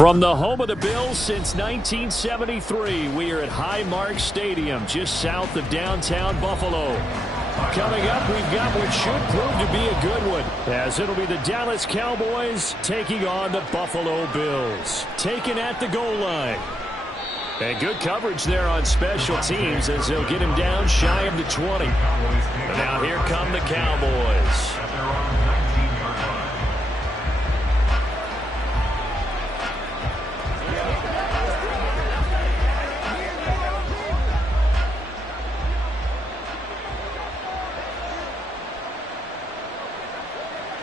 From the home of the Bills since 1973, we are at Highmark Stadium, just south of downtown Buffalo. Coming up, we've got what should prove to be a good one, as it'll be the Dallas Cowboys taking on the Buffalo Bills. Taken at the goal line. And good coverage there on special teams as they'll get him down shy of the 20. And now here come the Cowboys.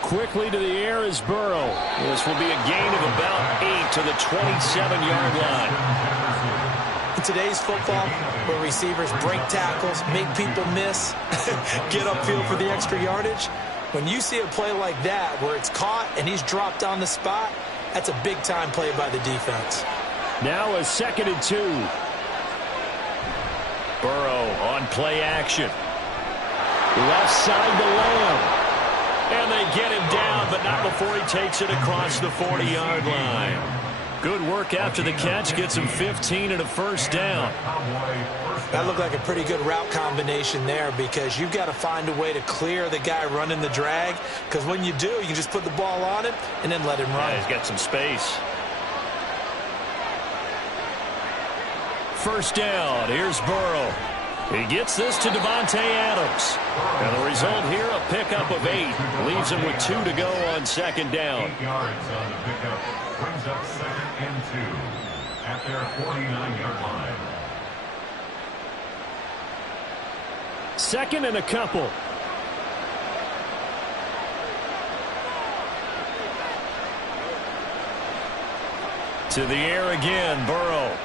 Quickly to the air is Burrow. This will be a gain of about 8 to the 27-yard line. In today's football, where receivers break tackles, make people miss, get upfield for the extra yardage, when you see a play like that where it's caught and he's dropped on the spot, that's a big-time play by the defense. Now a 2nd and 2. Burrow on play action. Left side to Lamb. And they get him down, but not before he takes it across the 40-yard line. Good work after the catch. Gets him 15 and a first down. That looked like a pretty good route combination there because you've got to find a way to clear the guy running the drag, because when you do, you can just put the ball on him and then let him run. Yeah, he's got some space. First down. Here's Burrow. He gets this to Davante Adams. And the result here, a pickup of 8. Leaves him with 2 to go on 2nd down. 8 yards on the pickup. Brings up 2nd and 2 at their 49-yard line. 2nd and a couple. To the air again, Burrow.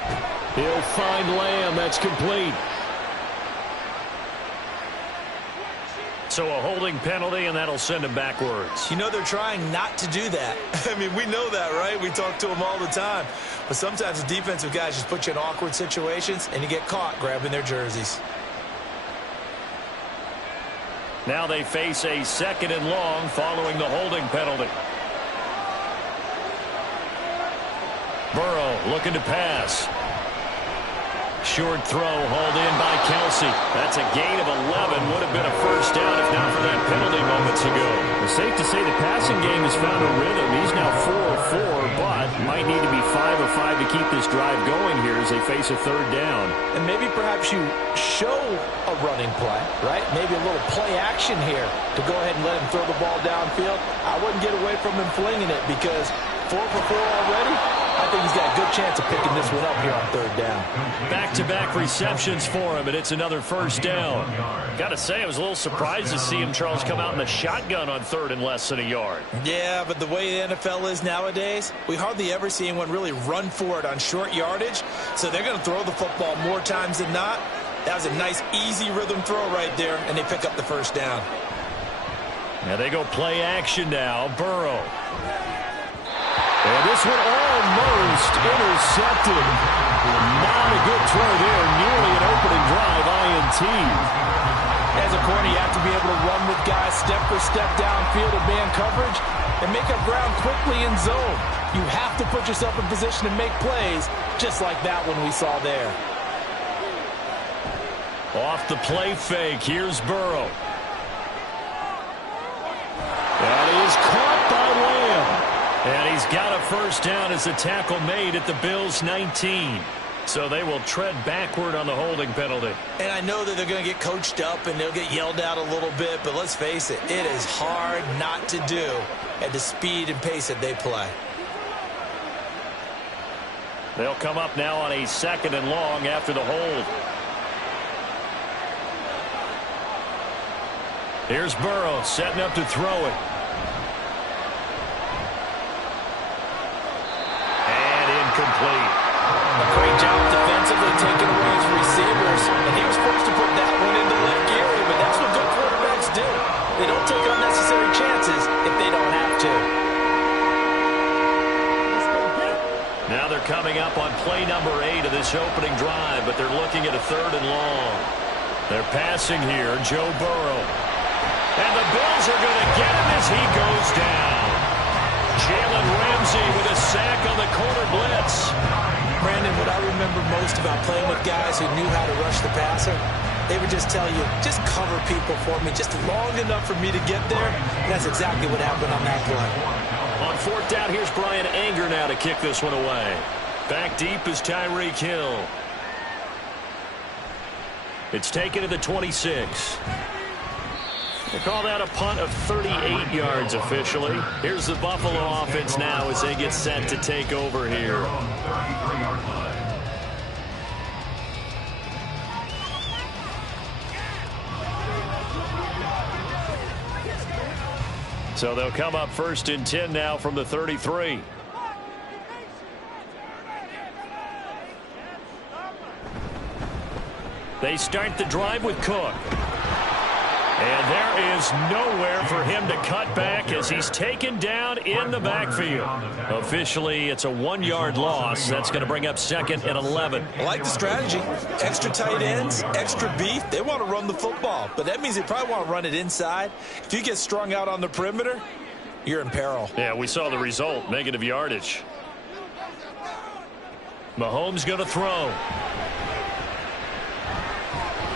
He'll find Lamb. That's complete. So a holding penalty, and that'll send him backwards. You know they're trying not to do that. I mean, we know that, right? We talk to them all the time. But sometimes the defensive guys just put you in awkward situations, and you get caught grabbing their jerseys. Now they face a 2nd and long following the holding penalty. Burrow looking to pass. Short throw hauled in by Kelsey. That's a gain of 11. Would have been a first down if not for that penalty moments ago. It's safe to say the passing game has found a rhythm. He's now 4 of 4, but might need to be 5 of 5 to keep this drive going here as they face a 3rd down. And maybe perhaps you show a running play, right? Maybe a little play action here to go ahead and let him throw the ball downfield. I wouldn't get away from him flinging it because 4 for 4 already. I think he's got a good chance of picking this one up here on 3rd down. Back-to-back receptions for him, and it's another first down. Got to say, I was a little surprised to see him, Charles, come out in the shotgun on 3rd and less than a yard. Yeah, but the way the NFL is nowadays, we hardly ever see anyone really run for it on short yardage, so they're going to throw the football more times than not. That was a nice, easy rhythm throw right there, and they pick up the first down. Now they go play action now. Burrow. And this one almost intercepted. Not a good throw there. Nearly an opening drive INT. As a corner, you have to be able to run with guys step for step downfield in man coverage and make up ground quickly in zone. You have to put yourself in position to make plays, just like that one we saw there. Off the play fake. Here's Burrow. That is caught by Lamb. And he's got a first down as the tackle made at the Bills' 19. So they will tread backward on the holding penalty. And I know that they're going to get coached up and they'll get yelled at a little bit, but let's face it, it is hard not to do at the speed and pace that they play. They'll come up now on a 2nd and long after the hold. Here's Burrow setting up to throw it. Complete. A great job defensively taking away his receivers, and he was forced to put that one into left gear, but that's what good quarterbacks do. They don't take unnecessary chances if they don't have to. Now they're coming up on play number 8 of this opening drive, but they're looking at a 3rd and long. They're passing here, Joe Burrow. And the Bills are going to get him as he goes down. Jalen Ramsey with a sack on the corner blitz. Brandon, what I remember most about playing with guys who knew how to rush the passer, they would just tell you, just cover people for me just long enough for me to get there. And that's exactly what happened on that play. On fourth down, here's Brian Anger now to kick this one away. Back deep is Tyreek Hill. It's taken to the 26. They call that a punt of 38 yards officially. Here's the Buffalo offense now as they get set to take over here. So they'll come up 1st and 10 now from the 33. They start the drive with Cook. And there is nowhere for him to cut back as he's taken down in the backfield. Officially, it's a 1-yard loss. That's going to bring up 2nd and 11. I like the strategy. Extra tight ends, extra beef. They want to run the football, but that means they probably want to run it inside. If you get strung out on the perimeter, you're in peril. Yeah, we saw the result, negative yardage. Mahomes going to throw.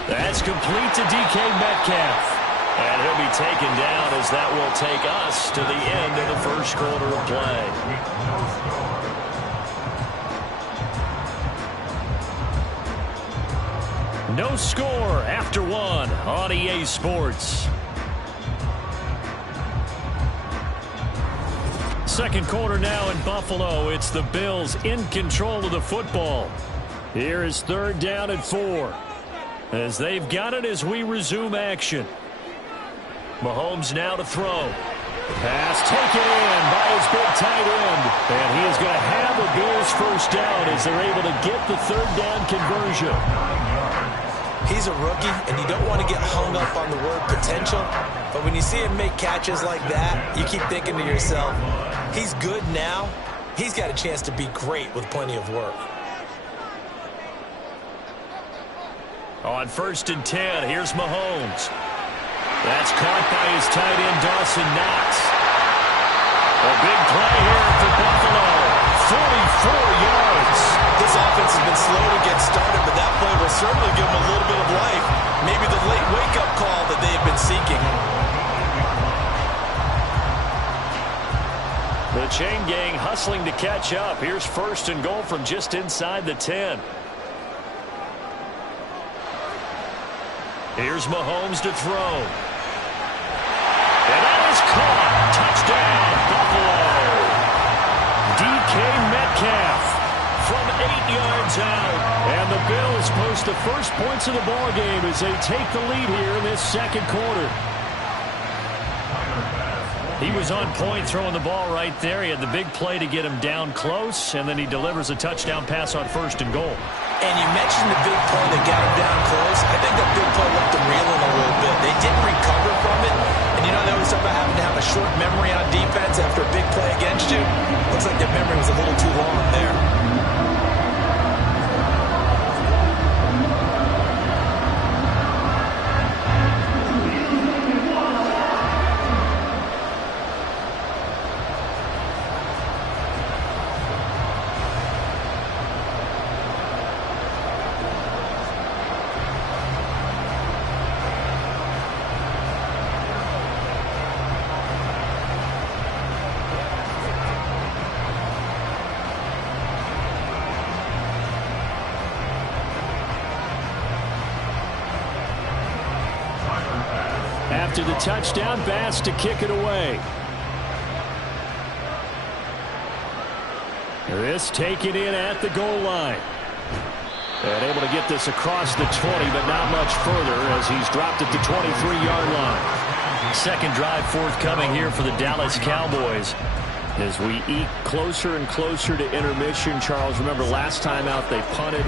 That's complete to DK Metcalf. And he'll be taken down as that will take us to the end of the first quarter of play. No score after 1 on EA Sports. Second quarter now in Buffalo. It's the Bills in control of the football. Here is 3rd down and 4. As they've got it as we resume action. Mahomes now to throw. Pass taken in by his big tight end. And he is going to have the Bills first down as they're able to get the 3rd down conversion. He's a rookie, and you don't want to get hung up on the word potential. But when you see him make catches like that, you keep thinking to yourself, he's good now. He's got a chance to be great with plenty of work. On 1st and 10, here's Mahomes. That's caught by his tight end, Dawson Knox. A big play here for Buffalo. 44 yards. This offense has been slow to get started, but that play will certainly give them a little bit of life. Maybe the late wake-up call that they have been seeking. The chain gang hustling to catch up. Here's 1st and goal from just inside the 10. Here's Mahomes to throw. And that is caught. Touchdown, Buffalo. DK Metcalf from 8 yards out. And the Bills post the first points of the ball game as they take the lead here in this second quarter. He was on point throwing the ball right there. He had the big play to get him down close, and then he delivers a touchdown pass on 1st and goal. And you mentioned the big play that got him down close. I think that big play left them reeling a little bit. They didn't recover from it. And you know, they always talk about having to have a short memory on defense after a big play against you. Looks like their memory was a little too long there. After the touchdown, Bass to kick it away. This taken in at the goal line. And able to get this across the 20, but not much further as he's dropped at the 23-yard line. Second drive forthcoming here for the Dallas Cowboys. As we eke closer and closer to intermission, Charles, remember last time out they punted.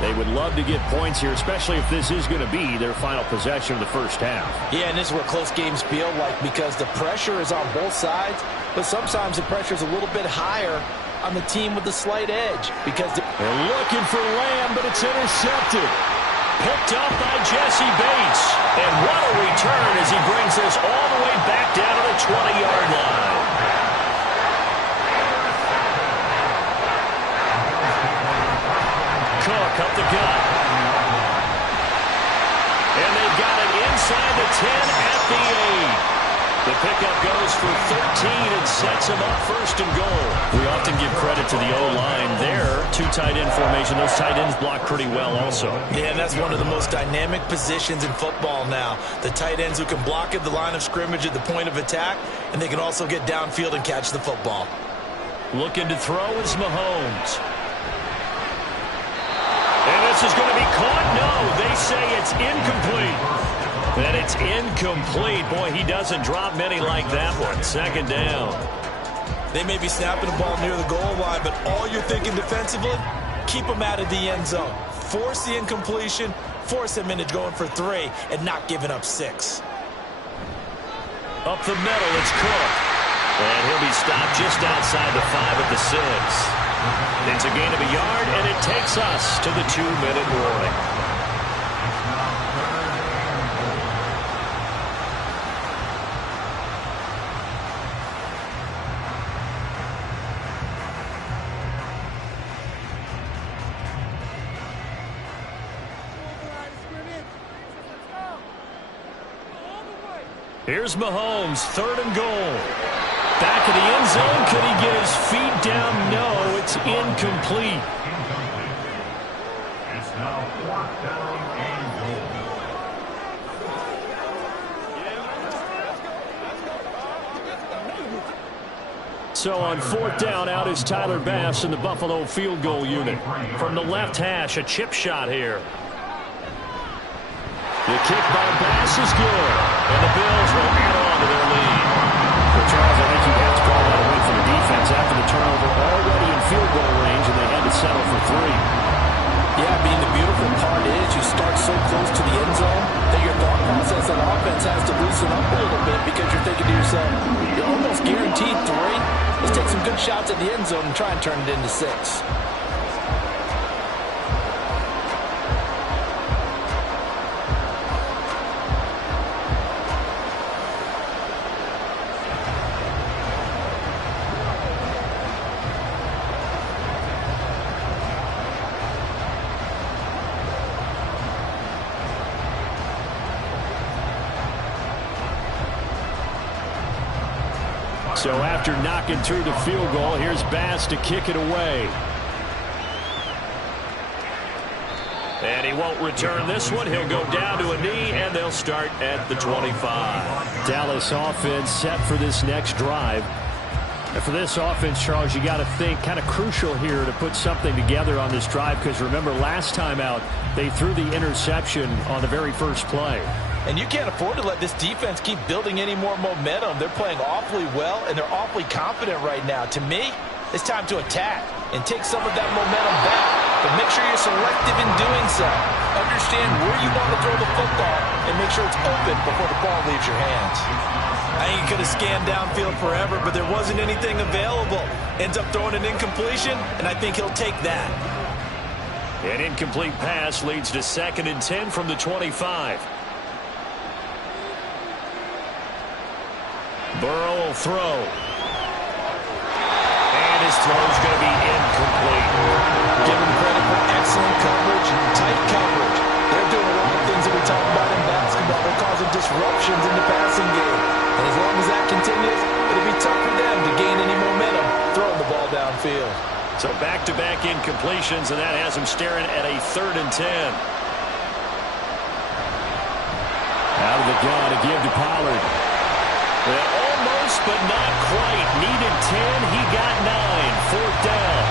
They would love to get points here, especially if this is going to be their final possession of the first half. Yeah, and this is what close games feel like because the pressure is on both sides, but sometimes the pressure is a little bit higher on the team with the slight edge because they're looking for Lamb, but it's intercepted. Picked up by Jesse Bates. And what a return as he brings this all the way back down to the 20-yard line. Cook up the gut. 10 at the 8. The pickup goes for 13 and sets him up first and goal. We often give credit to the O-line there. Two tight end formation. Those tight ends block pretty well also. Yeah, and that's one of the most dynamic positions in football now. The tight ends who can block at the line of scrimmage at the point of attack, and they can also get downfield and catch the football. Looking to throw is Mahomes. And this is going to be caught. No, they say it's incomplete. And it's incomplete. Boy, he doesn't drop many like that one. Second down. They may be snapping the ball near the goal line, but all you're thinking defensively, keep them out of the end zone. Force the incompletion, force him into going for 3, and not giving up 6. Up the middle, it's Cook. And he'll be stopped just outside the 5 at the 6. It's a gain of a yard, and it takes us to the 2-minute warning. Here's Mahomes, 3rd and goal. Back of the end zone. Could he get his feet down? No, it's incomplete. It's now 4th down and goal. So on 4th down, out is Tyler Bass in the Buffalo field goal unit. From the left hash, a chip shot here. The kick by Bass is good. And the Bills will add on to their lead. Well, Charles, I think you have to call that a win for the defense after the turnover already in field goal range, and they had to settle for 3. Yeah, I mean, the beautiful part is you start so close to the end zone that your thought process on offense has to loosen up a little bit because you're thinking to yourself, you're almost guaranteed 3. Let's take some good shots at the end zone and try and turn it into 6. So after knocking through the field goal, here's Bass to kick it away. And he won't return this one. He'll go down to a knee, and they'll start at the 25. Dallas offense set for this next drive. And for this offense, Charles, you got to think kind of crucial here to put something together on this drive, because remember last time out, they threw the interception on the very first play. And you can't afford to let this defense keep building any more momentum. They're playing awfully well, and they're awfully confident right now. To me, it's time to attack and take some of that momentum back. But make sure you're selective in doing so. Understand where you want to throw the football and make sure it's open before the ball leaves your hands. I think he could have scanned downfield forever, but there wasn't anything available. Ends up throwing an incompletion, and I think he'll take that. An incomplete pass leads to 2nd and 10 from the 25. Burrow will throw. And his throw's going to be incomplete. Give him credit for excellent coverage, tight coverage. They're doing a lot of things that we talk about in basketball. They're causing disruptions in the passing game. And as long as that continues, it'll be tough for them to gain any momentum throwing the ball downfield. So back-to-back incompletions, and that has him staring at a 3rd and 10. Out of the gun to give to Pollard. Well, almost, but not quite. Needed 10. He got 9. 4th down.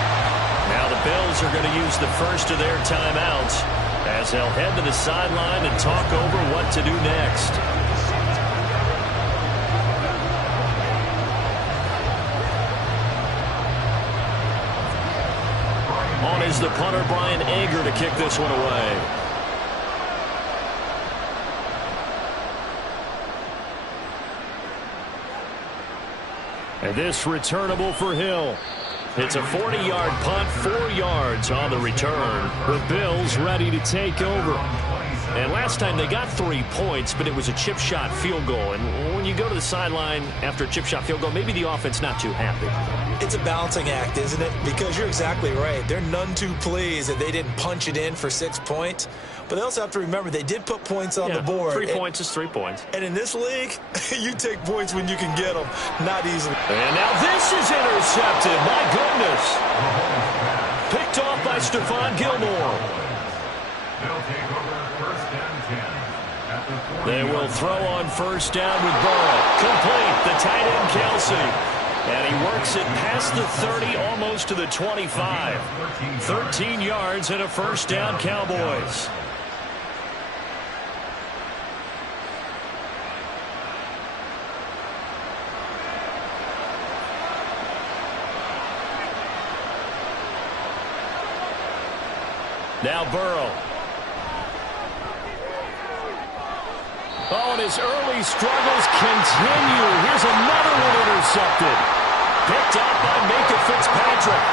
Now the Bills are going to use the first of their timeouts as they'll head to the sideline and talk over what to do next. On is the punter, Brian Ager, to kick this one away. And this returnable for Hill. It's a 40-yard punt, 4 yards on the return. The Bills ready to take over. And last time they got 3 points, but it was a chip shot field goal. And when you go to the sideline after a chip shot field goal, maybe the offense not too happy. It's a balancing act, isn't it? Because you're exactly right. They're none too pleased that they didn't punch it in for 6 points. But they also have to remember they did put points on the board. 3 points is 3 points. And in this league, you take points when you can get them, not easily. And now this is intercepted. My goodness. Picked off by Stephon Gilmore. They'll take over first and 10. They will throw on first down with Burrow. Complete. The tight end, Kelce. And he works it past the 30, almost to the 25. 13 yards and a first down, Cowboys. Now Burrow. Oh, and his early struggles continue. Here's another one intercepted. Picked up by Minkah Fitzpatrick.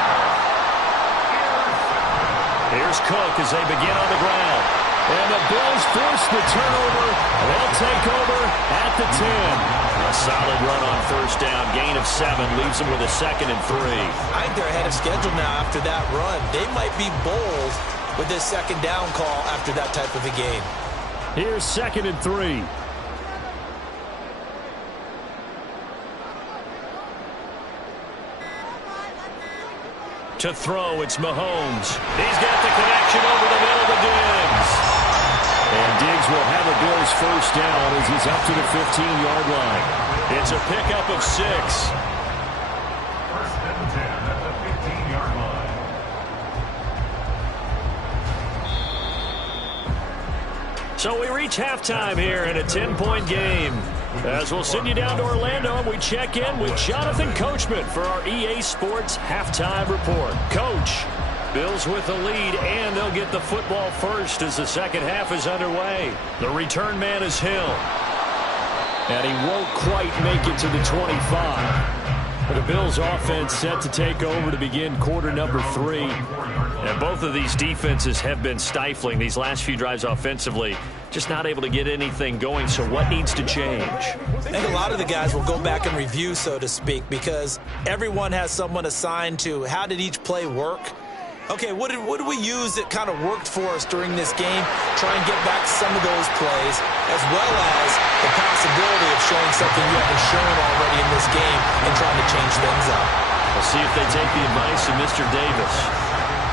Here's Cook as they begin on the ground. And the Bills force the turnover. They'll take over at the 10. A solid run on first down. Gain of 7 leaves them with a 2nd and 3. I think they're ahead of schedule now after that run. They might be bold with this second down call after that type of a game. Here's 2nd and 3. To throw, it's Mahomes. He's got the connection over the middle to Diggs. And Diggs will have a Bills first down as he's up to the 15-yard line. It's a pickup of 6. First and 10 at the 15-yard line. So we reach halftime here in a 10-point game. As we'll send you down to Orlando, and we check in with Jonathan Coachman for our EA Sports Halftime Report. Coach, Bills with the lead, and they'll get the football first as the second half is underway. The return man is Hill. And he won't quite make it to the 25. But the Bills offense set to take over to begin quarter number 3. And both of these defenses have been stifling these last few drives offensively. Just not able to get anything going, so what needs to change? I think a lot of the guys will go back and review, so to speak, because everyone has someone assigned to how did each play work. Okay, what did we use that kind of worked for us during this game? Try and get back some of those plays, as well as the possibility of showing something you haven't shown already in this game and trying to change things up. We'll see if they take the advice of Mr. Davis.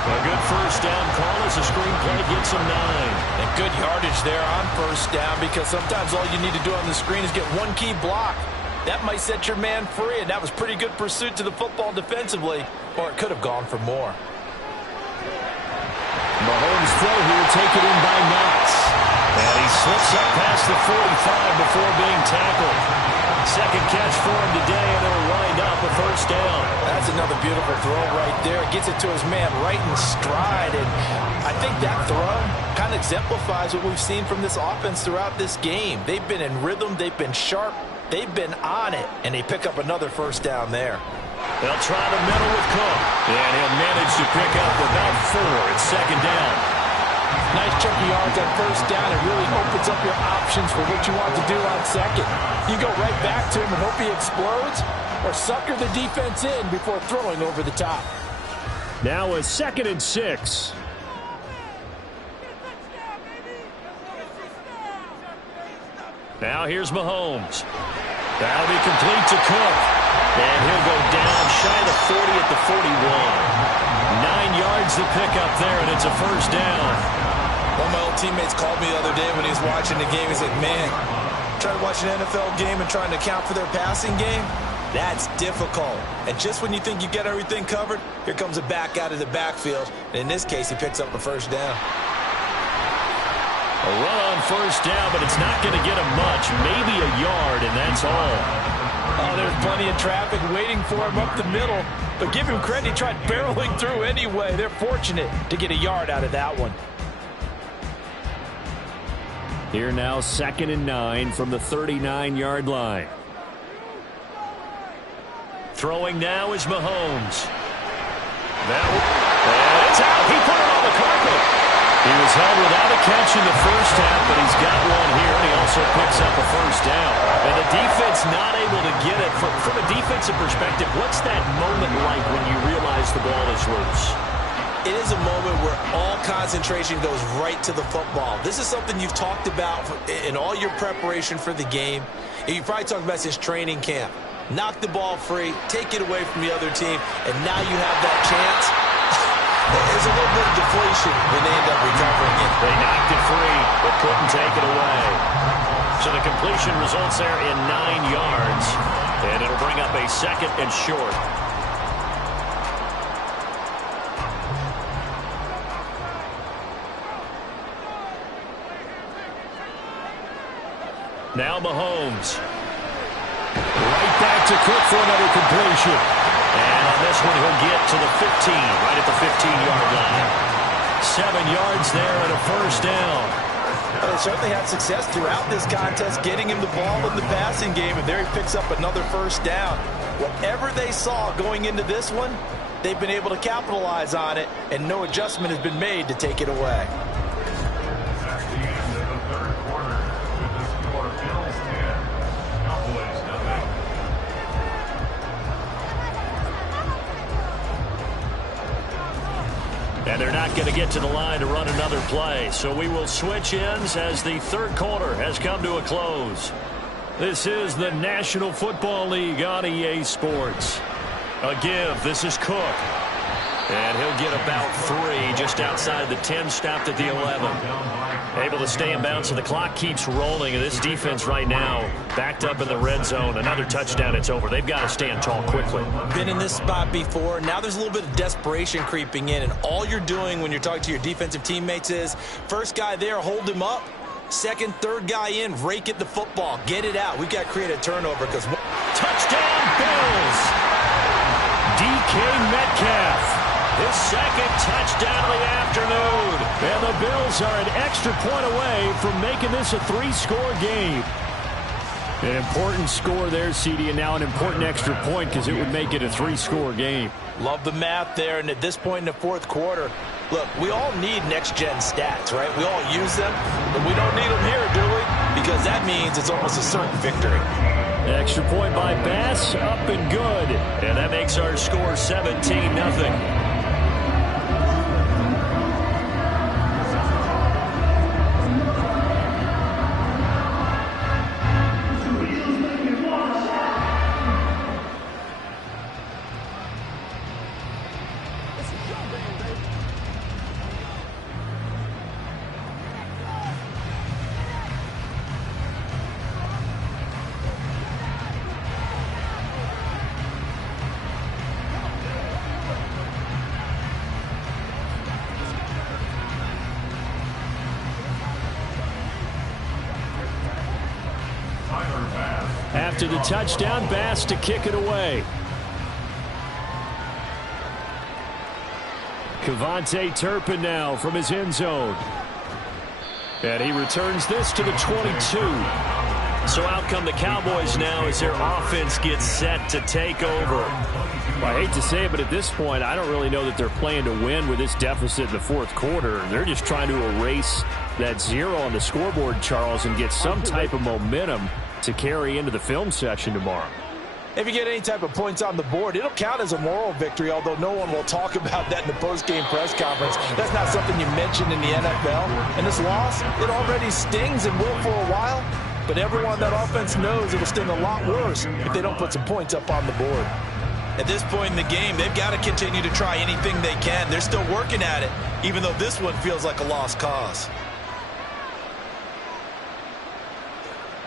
A good first down call as a screenplay gets him 9. And good yardage there on first down, because sometimes all you need to do on the screen is get one key block. That might set your man free, and that was pretty good pursuit to the football defensively, or it could have gone for more. Mahomes throw here, taken in by Knox. And he slips up past the 45 before being tackled. Second catch for him today, and it'll wind up a first down. That's another beautiful throw right there. Gets it to his man right in stride. And I think that throw kind of exemplifies what we've seen from this offense throughout this game. They've been in rhythm. They've been sharp. They've been on it. And they pick up another first down there. They'll try the middle with Cook. And he'll manage to pick up about 4. It's second down. Nice chunky yards on first down. It really opens up your options for what you want to do on second. You go right back to him and hope he explodes, or sucker the defense in before throwing over the top. Now a 2nd and 6. Now here's Mahomes. That'll be complete to Cook. And he'll go down shy of the 40 at the 41. 9 yards to pick up there, and it's a first down. One of my old teammates called me the other day when he was watching the game. He said, man, trying to watch an NFL game and trying to account for their passing game, that's difficult. And just when you think you get everything covered, here comes a back out of the backfield. And in this case, he picks up a first down. A run on first down, but it's not going to get him much. Maybe a yard, and that's all. Oh, there's plenty of traffic waiting for him up the middle. But give him credit, he tried barreling through anyway. They're fortunate to get a yard out of that one. Here now, 2nd and 9 from the 39-yard line. Throwing now is Mahomes. And it's out. He put it on the carpet. He was held without a catch in the first half, but he's got one here, and he also picks up a first down. And the defense not able to get it. From a defensive perspective, what's that moment like when you realize the ball is loose? It is a moment where all concentration goes right to the football. This is something you've talked about in all your preparation for the game. And you probably talked about since training camp. Knock the ball free, take it away from the other team, and now you have that chance. There's a little bit of deflation when they end up recovering it. They knocked it free, but couldn't take it away. So the completion results there in 9 yards, and it'll bring up a second and short. Now Mahomes. Right back to Cook for another completion. And on this one, he'll get to the 15, right at the 15-yard line. 7 yards there and a first down. They certainly had success throughout this contest, getting him the ball in the passing game, and there he picks up another first down. Whatever they saw going into this one, they've been able to capitalize on it, and no adjustment has been made to take it away. That's the end of the third quarter with the score Bills 10, Cowboys nothing. And they're not going to get to the line to run another play. So we will switch ends as the third quarter has come to a close. This is the National Football League on EA Sports. A give. This is Cook. And he'll get about 3 just outside the 10, stopped at the 11. Able to stay in bounds, so the clock keeps rolling. And this defense right now backed up in the red zone. Another touchdown, it's over. They've got to stand tall quickly. Been in this spot before. Now there's a little bit of desperation creeping in. And all you're doing when you're talking to your defensive teammates is, first guy there, hold him up. Second, third guy in, rake at the football. Get it out. We've got to create a turnover because... Touchdown, Bills! DK Metcalf. His second touchdown of the afternoon. And the Bills are an extra point away from making this a 3-score game. An important score there, CD, and now an important extra point because it would make it a 3-score game. Love the math there, and at this point in the fourth quarter, look, we all need next-gen stats, right? We all use them, but we don't need them here, do we? Because that means it's almost a certain victory. Extra point by Bass, up and good. And that makes our score 17-0. After the touchdown, Bass to kick it away. Kevontae Turpin now from his end zone. And he returns this to the 22. So out come the Cowboys now as their offense gets set to take over. Well, I hate to say it, but at this point, I don't really know that they're playing to win with this deficit in the fourth quarter. They're just trying to erase that 0 on the scoreboard, Charles, and get some type of momentum to carry into the film session tomorrow. If you get any type of points on the board, it'll count as a moral victory, although no one will talk about that in the post-game press conference. That's not something you mentioned in the NFL. And this loss, it already stings and will for a while, but everyone on that offense knows it'll sting a lot worse if they don't put some points up on the board. At this point in the game, they've got to continue to try anything they can. They're still working at it, even though this one feels like a lost cause.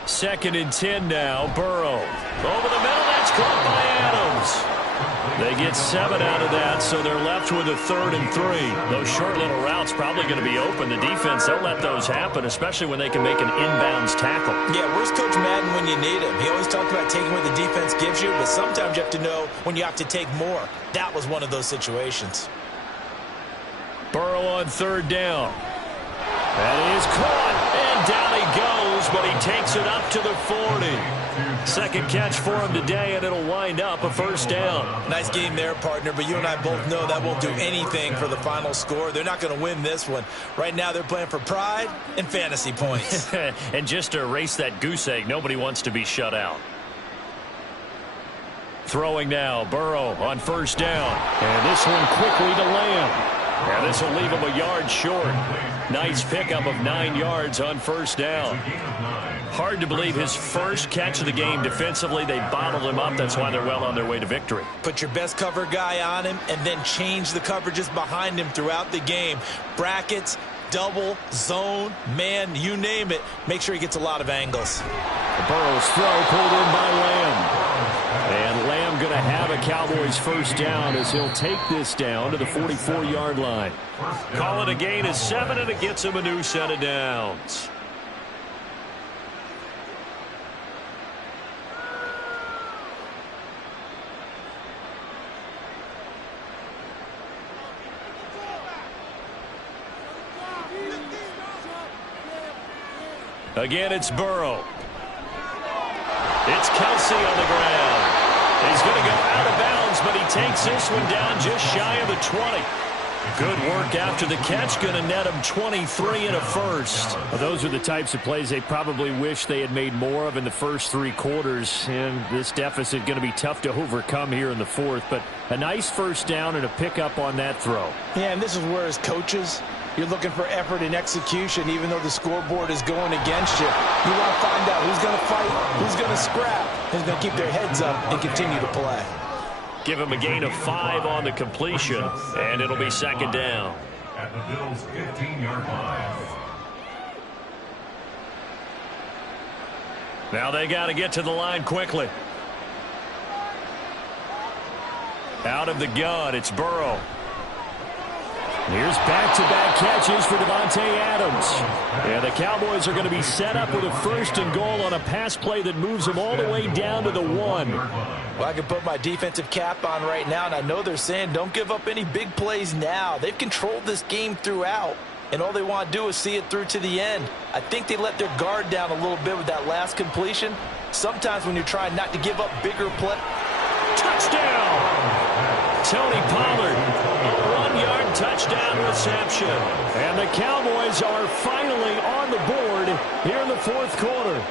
2nd and 10 now. Burrow. Over the middle, that's caught by Adams. They get 7 out of that, so they're left with a 3rd and 3. Those short little routes probably going to be open. The defense, they'll let those happen, especially when they can make an inbounds tackle. Yeah, where's Coach Madden when you need him? He always talked about taking what the defense gives you, but sometimes you have to know when you have to take more. That was one of those situations. Burrow on 3rd down. That is caught, and down he goes but he takes it up to the 40. Second catch for him today, and it'll wind up a first down. Nice game there, partner, but you and I both know that won't do anything for the final score. They're not going to win this one. Right now they're playing for pride and fantasy points. And just to erase that goose egg, nobody wants to be shut out. Throwing now, Burrow on first down. And this one quickly to Lamb. And this will leave him a yard short. Nice pickup of 9 yards on first down. Hard to believe his first catch of the game defensively. They bottled him up. That's why they're well on their way to victory. Put your best cover guy on him and then change the coverages behind him throughout the game. Brackets, double, zone, man, you name it. Make sure he gets a lot of angles. Burrow's throw pulled in by Lamb. And Lamb going to have a Cowboys first down as he'll take this down to the 44-yard line. Call it a gain of 7, and it gets him a new set of downs. Again, it's Burrow. It's Kelce on the ground. He's going to go out of bounds, but he takes this one down just shy of the 20. Good work after the catch. Going to net him 23 and a first. Well, those are the types of plays they probably wish they had made more of in the first 3 quarters. And this deficit going to be tough to overcome here in the fourth. But a nice first down and a pickup on that throw. Yeah, and this is where as coaches, you're looking for effort and execution even though the scoreboard is going against you. You want to find out who's going to fight, who's going to scrap, who's going to keep their heads up and continue to play. Give him a gain of 5 on the completion, and it'll be second down. At the Bills' 15-yard line. Now they got to get to the line quickly. Out of the gun, it's Burrow. Here's back-to-back catches for Davante Adams. And the Cowboys are going to be set up with a first and goal on a pass play that moves them all the way down to the 1. Well, I can put my defensive cap on right now, and I know they're saying don't give up any big plays now. They've controlled this game throughout, and all they want to do is see it through to the end. I think they let their guard down a little bit with that last completion. Sometimes when you're trying not to give up bigger play. Touchdown! Tony Pollard, a 1-yard touchdown reception. And the Cowboys are finally on the board here in the fourth quarter.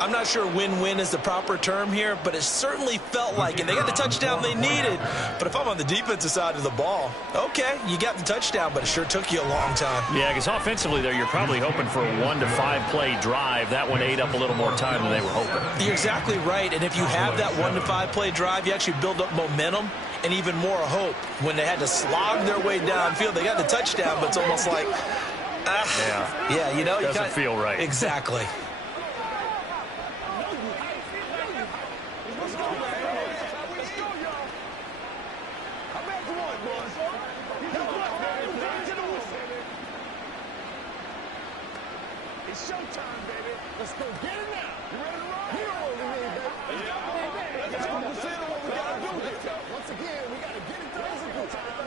I'm not sure win-win is the proper term here, but it certainly felt like it. They got the touchdown they needed. But if I'm on the defensive side of the ball, okay, you got the touchdown, but it sure took you a long time. Yeah, because offensively there, you're probably hoping for a 1 to 5 play drive. That one ate up a little more time than they were hoping. You're exactly right, and if you have that 1 to 5 play drive, you actually build up momentum and even more hope. When they had to slog their way downfield, they got the touchdown, but it's almost like, yeah, you know, doesn't feel right. Exactly. It's showtime, baby. Let's go get it now. You ready to roll? Here over here, baby. Yeah. Let's go consider what we got to do here. Once again, we got to get it done.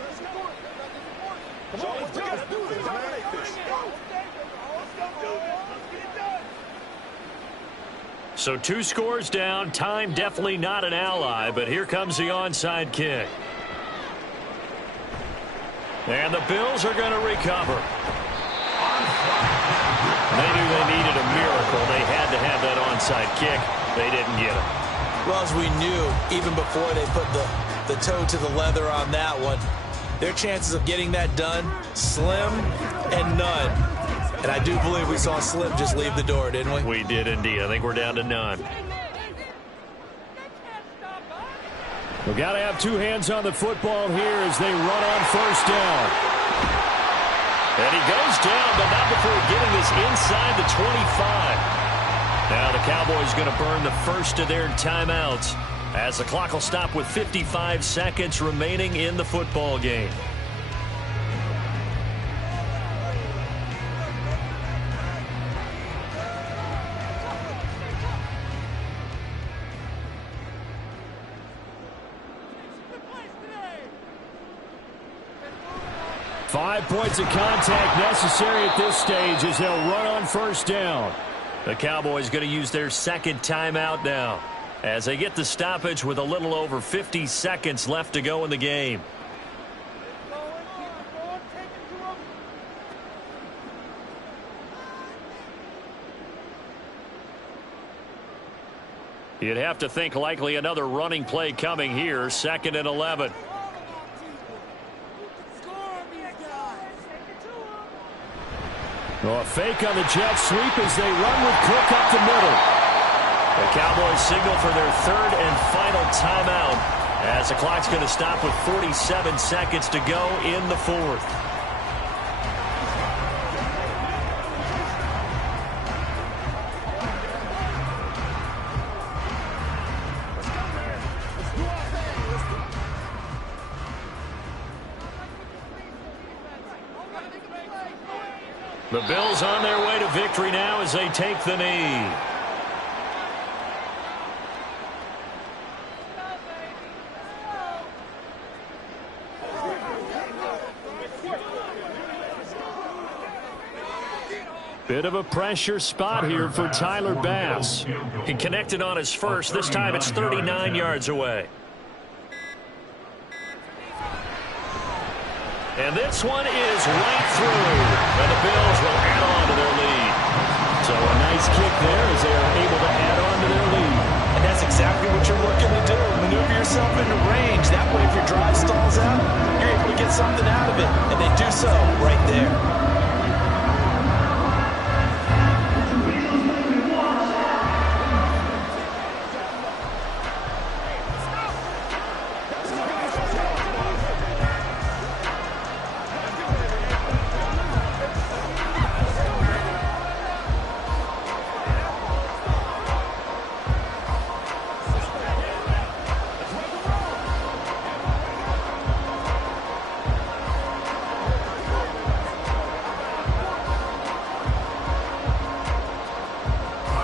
Let's go. Come on, let's do this. Dominate this. Let's go do this. Let's get it done. So 2 scores down. Time definitely not an ally, but here comes the onside kick. And the Bills are going to recover. They knew they needed a miracle. They had to have that onside kick. They didn't get it. Well, as we knew, even before they put the toe to the leather on that one, their chances of getting that done, slim and none. And I do believe we saw Slim just leave the door, didn't we? We did indeed. I think we're down to none. We've got to have 2 hands on the football here as they run on first down. And he goes down, but not before getting this inside the 25. Now the Cowboys going to burn the first of their timeouts as the clock will stop with 55 seconds remaining in the football game. Five points of contact necessary at this stage as they'll run on first down. The Cowboys going to use their second timeout now as they get the stoppage with a little over 50 seconds left to go in the game. You'd have to think likely another running play coming here, 2nd and 11. A fake on the jet sweep as they run with Cook up the middle. The Cowboys signal for their 3rd and final timeout as the clock's going to stop with 47 seconds to go in the 4th. The Bills on their way to victory now as they take the knee. Bit of a pressure spot here for Tyler Bass. He connected on his first. This time it's 39 yards away. And this one is right through. And the Bills will add on to their lead. So a nice kick there as they are able to add on to their lead. And that's exactly what you're looking to do. Maneuver yourself into range. That way if your drive stalls out, you're able to get something out of it. And they do so right there.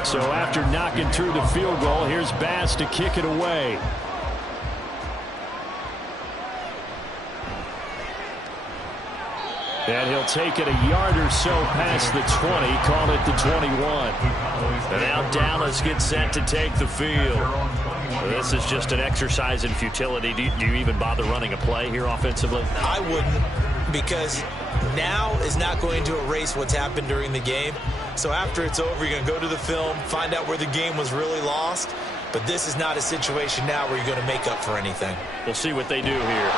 So after knocking through the field goal, here's Bass to kick it away. And he'll take it a yard or so past the 20, call it the 21. And now Dallas gets set to take the field. This is just an exercise in futility. Do you even bother running a play here offensively? I wouldn't, because now is not going to erase what's happened during the game. So after it's over, you're going to go to the film, find out where the game was really lost. But this is not a situation now where you're going to make up for anything. We'll see what they do here.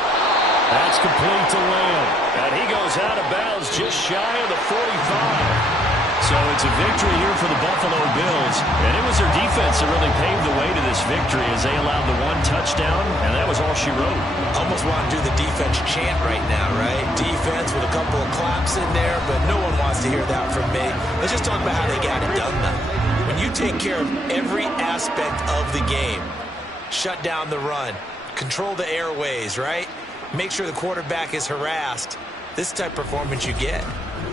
That's complete to Lamb. And he goes out of bounds just shy of the 45. So it's a victory here for the Buffalo Bills. And it was their defense that really paved the way to this victory as they allowed the 1 touchdown, and that was all she wrote. Almost want to do the defense chant right now, right? Defense with a couple of claps in there, but no one wants to hear that from me. Let's just talk about how they got it done, though. When you take care of every aspect of the game, shut down the run, control the airways, right? Make sure the quarterback is harassed. This type of performance you get.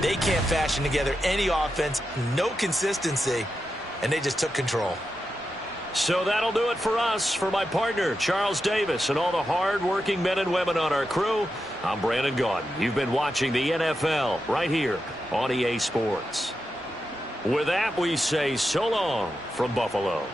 They can't fashion together any offense, no consistency, and they just took control. So that'll do it for us. For my partner, Charles Davis, and all the hard-working men and women on our crew, I'm Brandon Gaudin. You've been watching the NFL right here on EA Sports. With that, we say so long from Buffalo.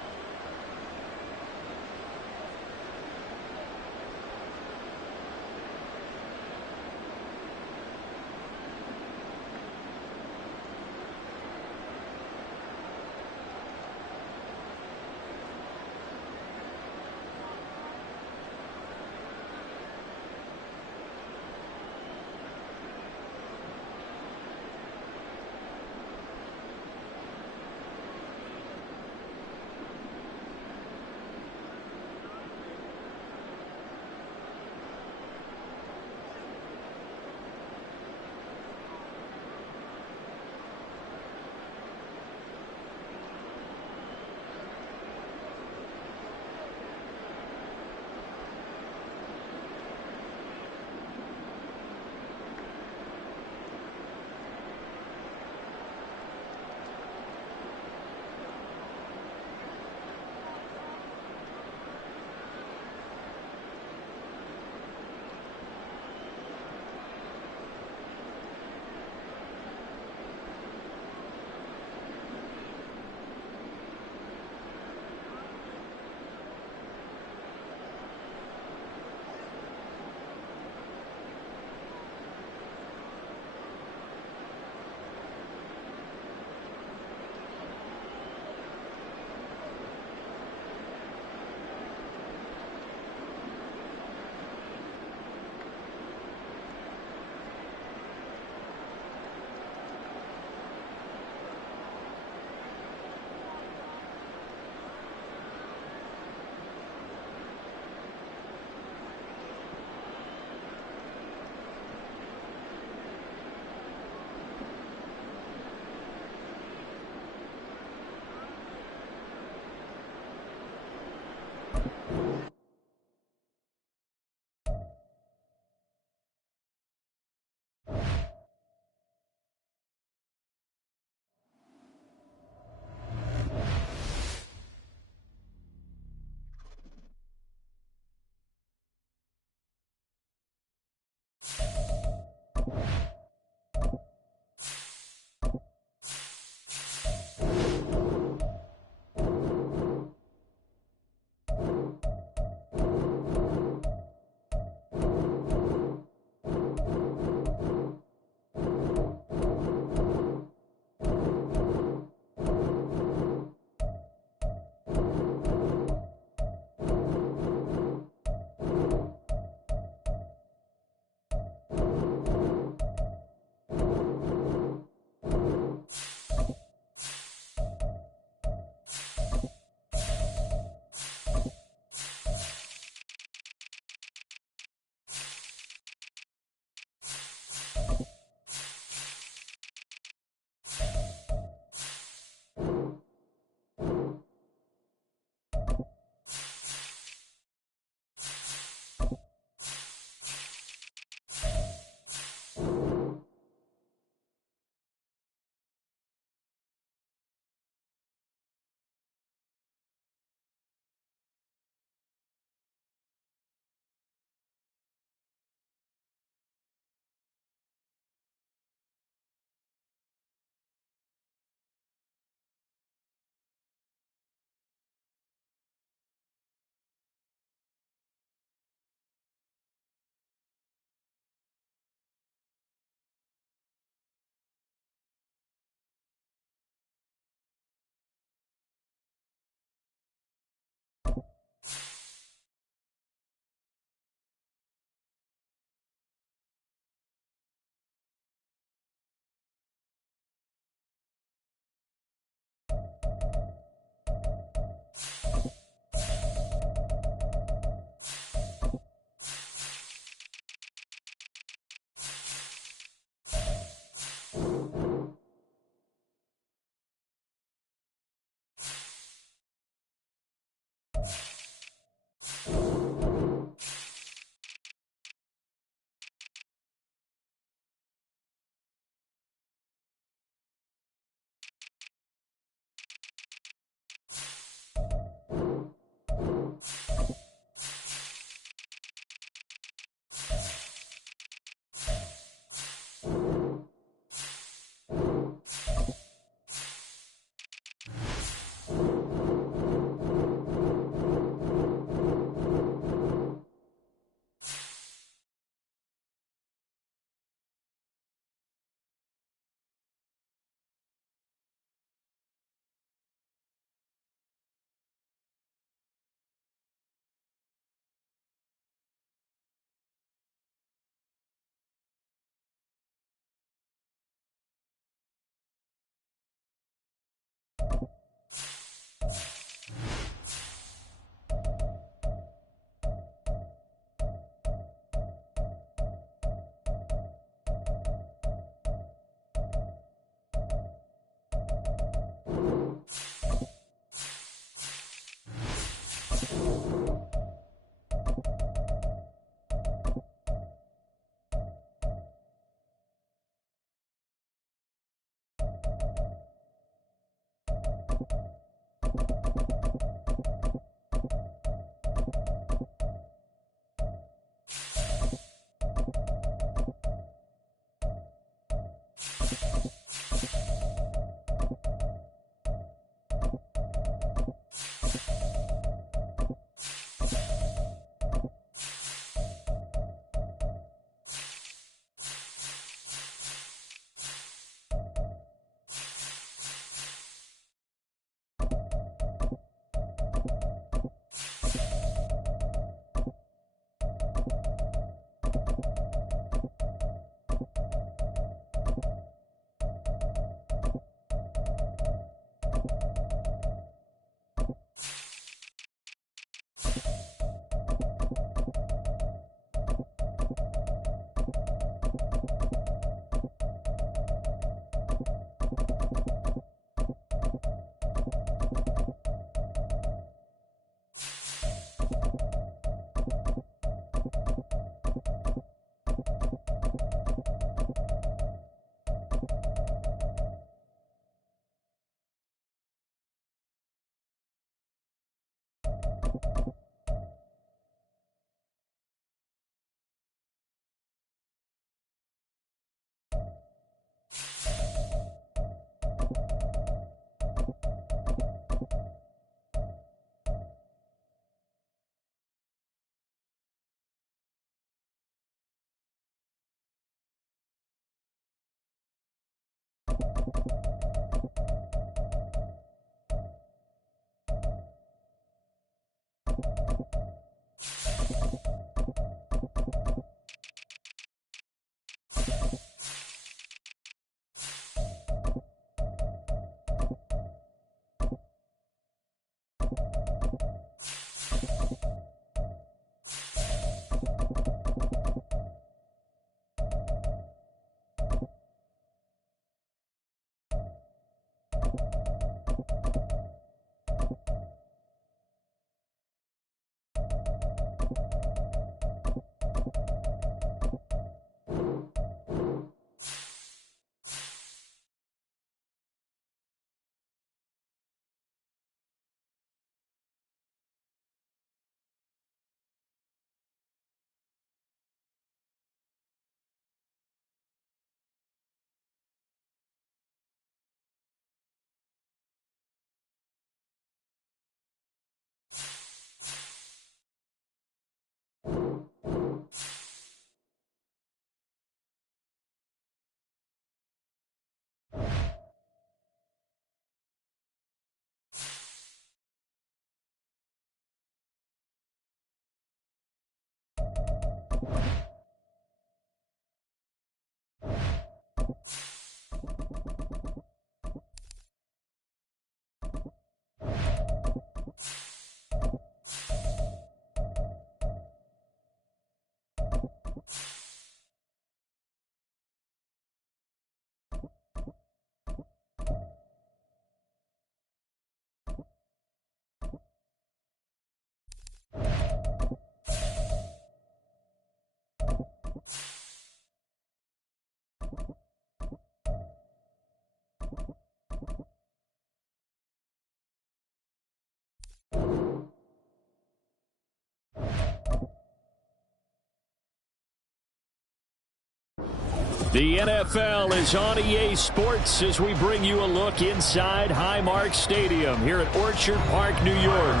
The NFL is on EA Sports as we bring you a look inside Highmark Stadium here at Orchard Park, New York.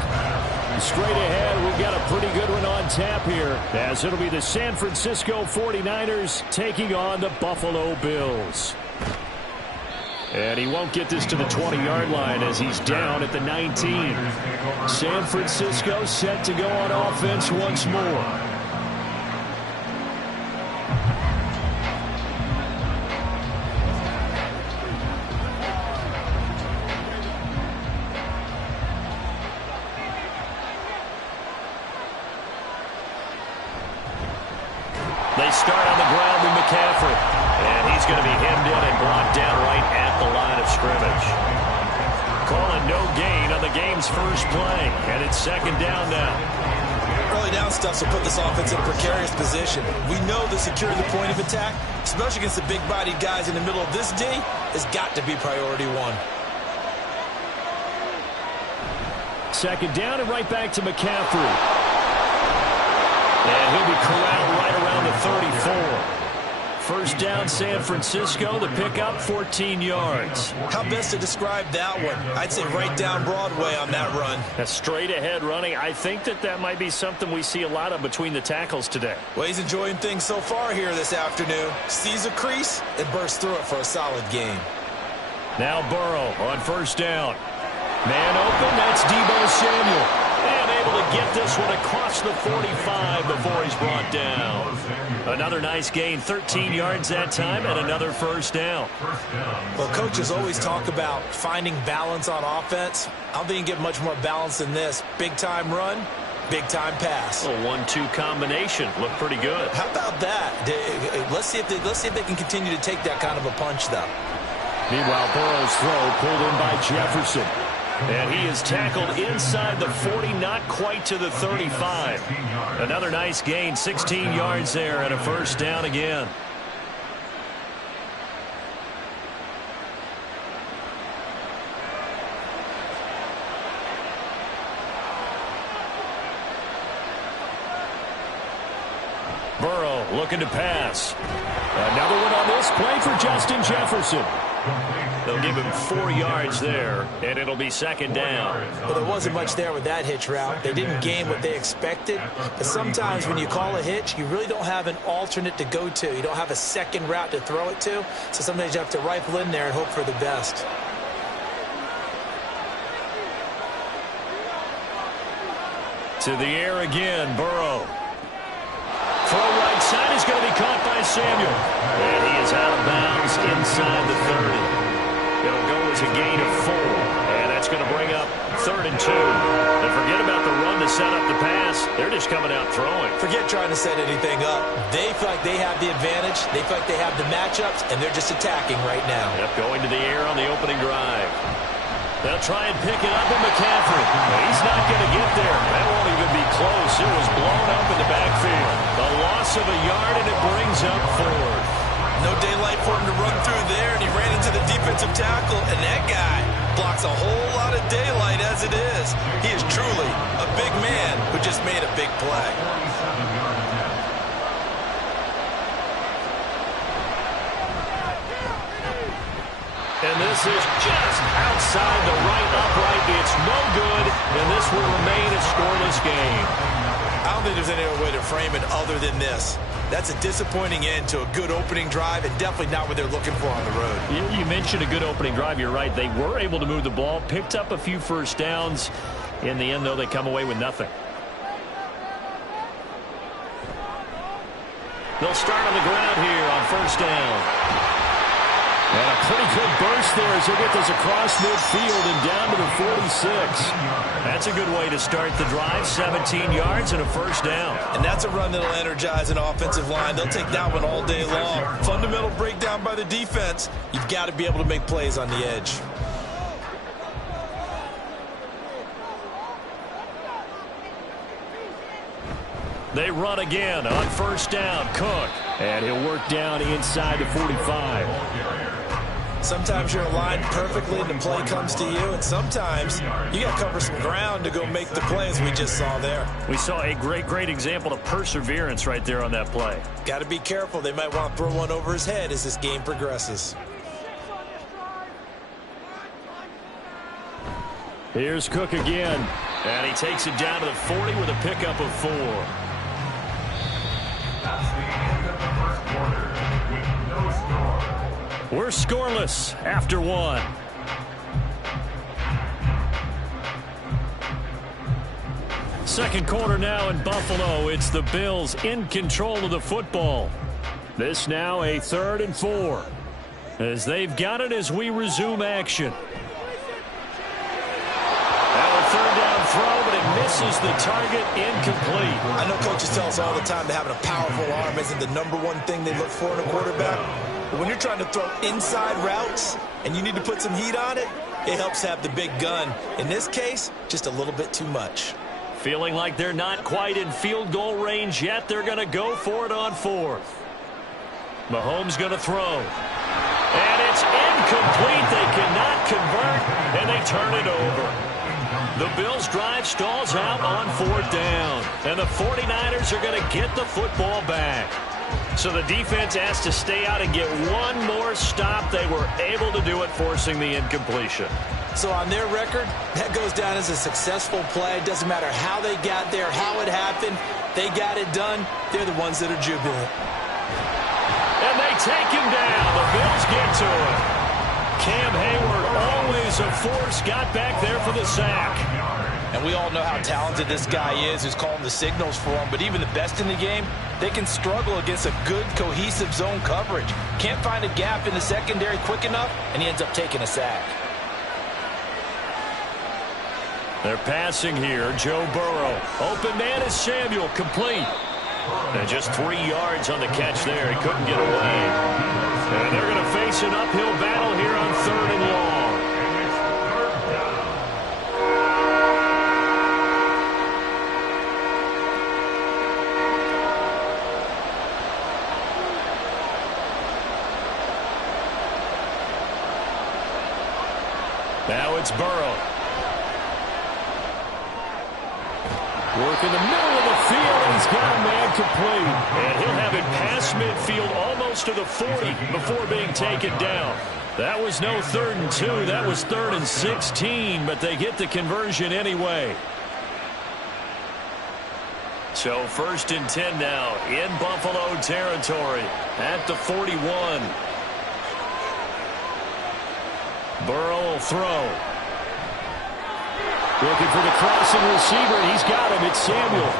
Straight ahead, we've got a pretty good one on tap here, as it'll be the San Francisco 49ers taking on the Buffalo Bills. And he won't get this to the 20-yard line as he's down at the 19. San Francisco set to go on offense once more. They start on the ground with McCaffrey. And he's going to be hemmed in and blocked down right at the line of scrimmage. Calling no gain on the game's first play. And it's second down now. Early down stuff will put this offense in a precarious position. We know that securing the point of attack, especially against the big-bodied guys in the middle of this D, has got to be priority one. Second down and right back to McCaffrey. And he'll be corralled right around the 34. First down, San Francisco. The pickup, 14 yards. How best to describe that one? I'd say right down Broadway on that run. A straight-ahead running. I think that might be something we see a lot of between the tackles today. Well, he's enjoying things so far here this afternoon. Sees a crease and bursts through it for a solid gain. Now Burrow on first down. Man open, that's Deebo Samuel. And able to get this one across the 45 before he's brought down. Another nice gain, 13 yards that time, and another first down. Well, coaches always talk about finding balance on offense. I don't think you can get much more balance than this. Big-time run, big-time pass. A 1-2 combination. Looked pretty good. How about that? Let's see if they can continue to take that kind of a punch, though. Meanwhile, Burrow's throw pulled in by Jefferson. And he is tackled inside the 40, not quite to the 35. Another nice gain, 16 yards there, and a first down again. Burrow looking to pass. Another one on this play for Justin Jefferson. They'll give him 4 yards there, and it'll be second down. Well, there wasn't much there with that hitch route. They didn't gain what they expected. But sometimes when you call a hitch, you really don't have an alternate to go to. You don't have a second route to throw it to. So sometimes you have to rifle in there and hope for the best. To the air again, Burrow. Throw right side is going to be caught by Samuel. And he is out of bounds inside the 30. It'll go as a gain of 4. And that's going to bring up 3rd and 2. And forget about the run to set up the pass. They're just coming out throwing. Forget trying to set anything up. They feel like they have the advantage. They feel like they have the matchups, and they're just attacking right now. Yep, going to the air on the opening drive. They'll try and pick it up with McCaffrey. He's not going to get there. That won't even be close. It was blown up in the backfield. The loss of a yard, and it brings up 4th. No daylight for him to run through there, and he ran into the defensive tackle, and that guy blocks a whole lot of daylight as it is. He is truly a big man who just made a big play. And this is just outside the right upright. It's no good, and this will remain a scoreless game. I don't think there's any other way to frame it other than this. That's a disappointing end to a good opening drive, and definitely not what they're looking for on the road. You mentioned a good opening drive. You're right. They were able to move the ball, picked up a few first downs. In the end, though, they come away with nothing. They'll start on the ground here on first down. And a pretty good burst there as he'll get this across midfield and down to the 46. That's a good way to start the drive. 17 yards and a first down. And that's a run that'll energize an offensive line. They'll take that one all day long. Fundamental breakdown by the defense. You've got to be able to make plays on the edge. They run again on first down. Cook. And he'll work down inside the 45. Sometimes you're aligned perfectly and the play comes to you, and sometimes you got to cover some ground to go make the play, as we just saw there. We saw a great example of perseverance right there on that play. Got to be careful. They might want to throw one over his head as this game progresses. Here's Cook again. And he takes it down to the 40 with a pickup of 4. That's the end of the first quarter with no score. We're scoreless after 1. Second quarter now in Buffalo. It's the Bills in control of the football. This now a 3rd and 4. As they've got it as we resume action. Third down throw, but it misses the target, incomplete. I know coaches tell us all the time that having a powerful arm isn't the #1 thing they look for in a quarterback. But when you're trying to throw inside routes and you need to put some heat on it, it helps have the big gun. In this case, just a little bit too much. Feeling like they're not quite in field goal range yet. They're going to go for it on 4th. Mahomes going to throw. And it's incomplete. They cannot convert, and they turn it over. The Bills' drive stalls out on 4th down. And the 49ers are going to get the football back. So the defense has to stay out and get one more stop. They were able to do it, forcing the incompletion. So on their record, that goes down as a successful play. Doesn't matter how they got there, how it happened. They got it done. They're the ones that are jubilant. And they take him down. The Bills get to him. Cam Hayward, always a force, got back there for the sack. And we all know how talented this guy is who's calling the signals for him. But even the best in the game, they can struggle against a good, cohesive zone coverage. Can't find a gap in the secondary quick enough, and he ends up taking a sack. They're passing here. Joe Burrow. Open man is Samuel. Complete. And just 3 yards on the catch there. He couldn't get away. And they're going to face an uphill battle here on 3rd and long. Now it's Burrow. Work in the middle of the field, and he's got a man complete. And he'll have it past midfield almost to the 40 before being taken down. That was no 3rd and 2. That was 3rd and 16, but they get the conversion anyway. So 1st and 10 now in Buffalo territory at the 41. Burrow will throw. Looking for the crossing receiver, and he's got him. It's Samuel.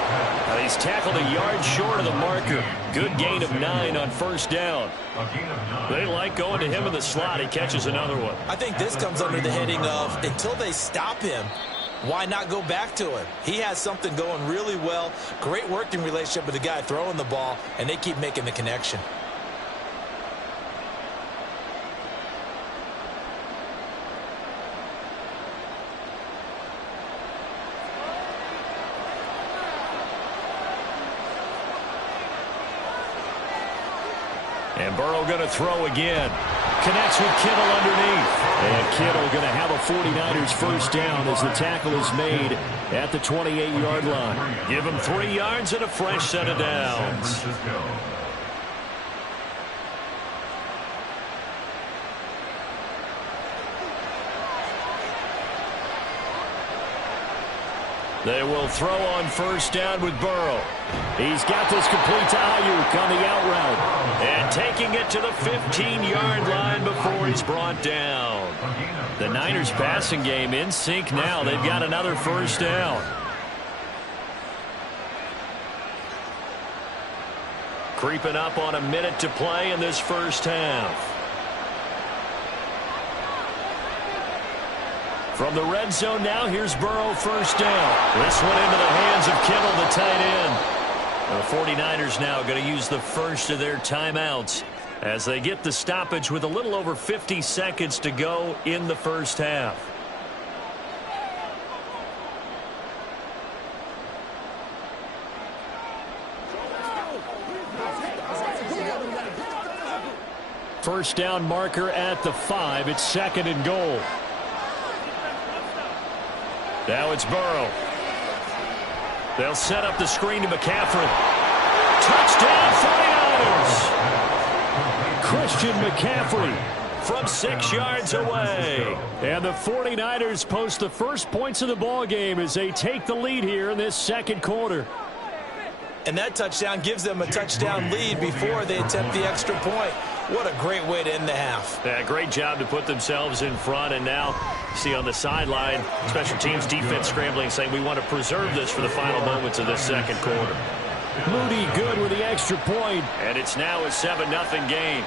He's tackled a yard short of the marker. Good gain of 9 on 1st down. They like going to him in the slot. He catches another one. I think this comes under the heading of, until they stop him, why not go back to him? He has something going really well. Great working relationship with the guy throwing the ball, and they keep making the connection. And Burrow going to throw again. Connects with Kittle underneath. And Kittle going to have a 49ers first down as the tackle is made at the 28-yard line. Give him 3 yards and a fresh set of downs. They will throw on 1st down with Burrow. He's got this complete to Ayuk on the out route. And taking it to the 15-yard line before he's brought down. The Niners passing game in sync now. They've got another first down. Creeping up on a minute to play in this first half. From the red zone now, here's Burrow, first down. This one into the hands of Kittle, the tight end. The 49ers now going to use the first of their timeouts as they get the stoppage with a little over 50 seconds to go in the first half. First down marker at the 5. It's 2nd and goal. Now it's Burrow. They'll set up the screen to McCaffrey. Touchdown 49ers! Christian McCaffrey from 6 yards away. And the 49ers post the first points of the ball game as they take the lead here in this second quarter. And that touchdown gives them a touchdown lead before they attempt the extra point. What a great way to end the half. Yeah, great job to put themselves in front. And now, see on the sideline, special teams defense scrambling, saying we want to preserve this for the final moments of this second quarter. Moody good with the extra point. And it's now a 7-0 game.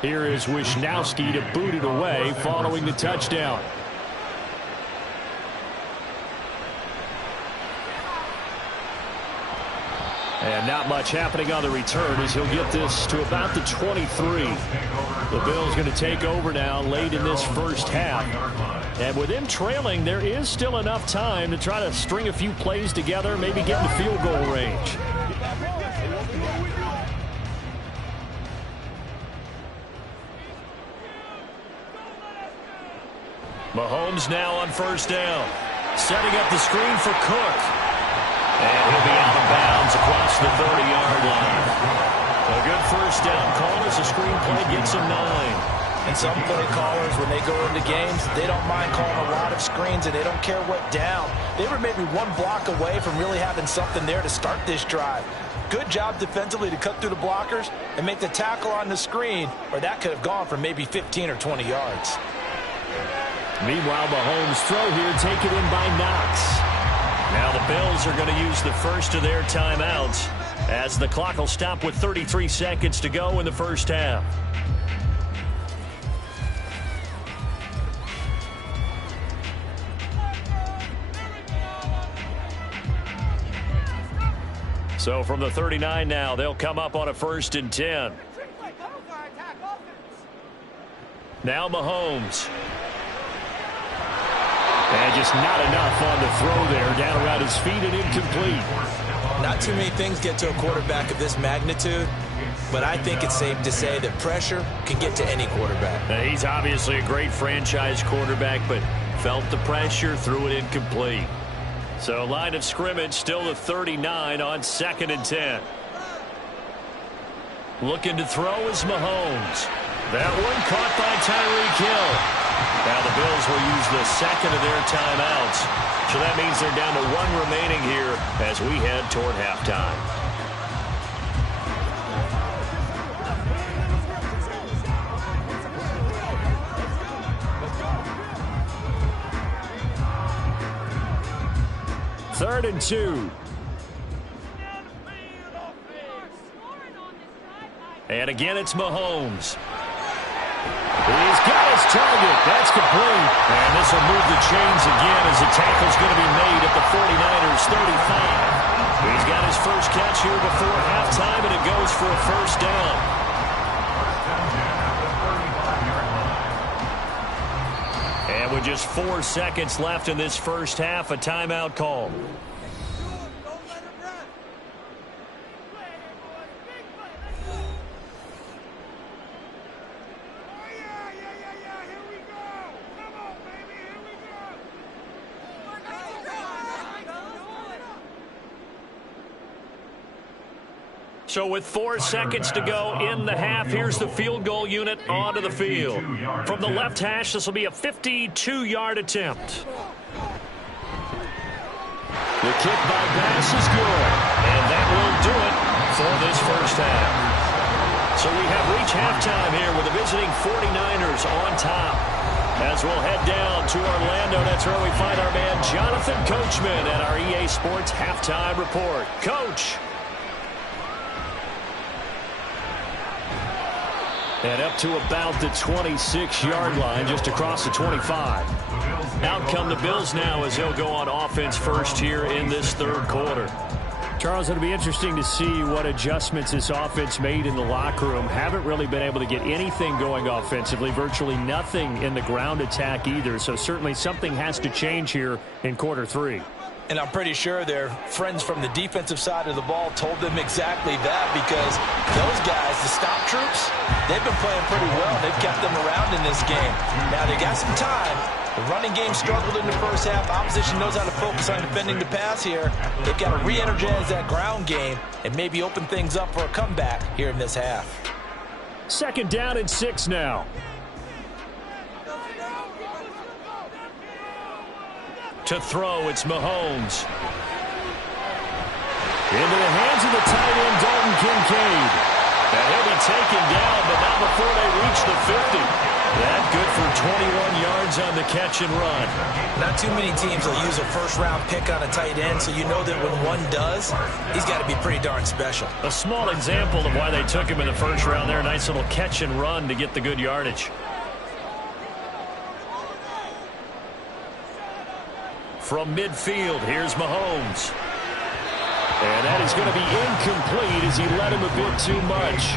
Here is Wisnowski to boot it away following the touchdown. And not much happening on the return as he'll get this to about the 23. The Bills going to take over now late in this first half. And with them trailing, there is still enough time to try to string a few plays together, maybe get in field goal range. Mahomes now on first down. Setting up the screen for Cook. And he'll be out of bounds across the 30-yard line. A good first down call as the screen play gets him 9. And some play callers, when they go into games, they don't mind calling a lot of screens, and they don't care what down. They were maybe one block away from really having something there to start this drive. Good job defensively to cut through the blockers and make the tackle on the screen, or that could have gone for maybe 15 or 20 yards. Meanwhile, Mahomes' throw here taken in by Knox. Now the Bills are going to use the first of their timeouts as the clock will stop with 33 seconds to go in the first half. So from the 39 now, they'll come up on a 1st and 10. Now Mahomes. And just not enough on the throw there. Down around his feet and incomplete. Not too many things get to a quarterback of this magnitude, but I think it's safe to say that pressure can get to any quarterback. Now, he's obviously a great franchise quarterback, but felt the pressure, threw it incomplete. So line of scrimmage still the 39 on 2nd and 10. Looking to throw is Mahomes. That one caught by Tyreek Hill. Now the Bills will use the second of their timeouts. So that means they're down to 1 remaining here as we head toward halftime. Third and 2. And again, it's Mahomes. He's got his target. That's complete. And this will move the chains again as the tackle's going to be made at the 49ers 35. He's got his first catch here before halftime, and it goes for a first down. And with just 4 seconds left in this first half, a timeout call. So with 4 seconds to go in the half, here's the field goal unit onto the field. From the left hash, this will be a 52-yard attempt. The kick by Bass is good, and that will do it for this first half. So we have reached halftime here with the visiting 49ers on top. As we'll head down to Orlando, that's where we find our man Jonathan Coachman at our EA Sports Halftime Report. Coach. And up to about the 26-yard line, just across the 25. Out come the Bills now as they'll go on offense first here in this third quarter. Charles, it'll be interesting to see what adjustments this offense made in the locker room. Haven't really been able to get anything going offensively, virtually nothing in the ground attack either. So certainly something has to change here in quarter 3. And I'm pretty sure their friends from the defensive side of the ball told them exactly that, because those guys, the stop troops, they've been playing pretty well. They've kept them around in this game. Now they got some time. The running game struggled in the first half. Opposition knows how to focus on defending the pass here. They've got to re-energize that ground game and maybe open things up for a comeback here in this half. 2nd down and 6 now. To throw, it's Mahomes. Into the hands of the tight end, Dalton Kincaid. Now he'll be taken down, but not before they reach the 50. That good for 21 yards on the catch and run. Not too many teams will use a first-round pick on a tight end, so you know that when one does, he's got to be pretty darn special. A small example of why they took him in the first round there. Nice little catch and run to get the good yardage. From midfield, here's Mahomes. And that is going to be incomplete as he led him a bit too much.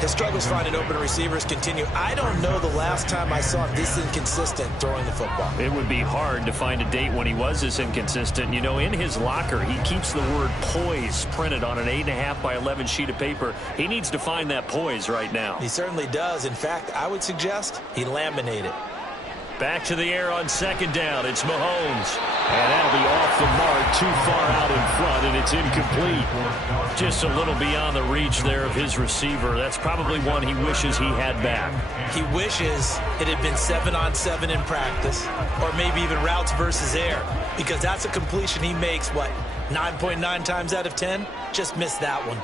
His struggles finding open receivers continue. I don't know the last time I saw him this inconsistent throwing the football. It would be hard to find a date when he was this inconsistent. You know, in his locker, he keeps the word poise printed on an 8.5 by 11 sheet of paper. He needs to find that poise right now. He certainly does. In fact, I would suggest he laminate it. Back to the air on 2nd down. It's Mahomes. And that'll be off the mark, too far out in front, and it's incomplete. Just a little beyond the reach there of his receiver. That's probably one he wishes he had back. He wishes it had been 7-on-7 in practice, or maybe even routes versus air, because that's a completion he makes, 9.9 times out of 10? Just missed that one.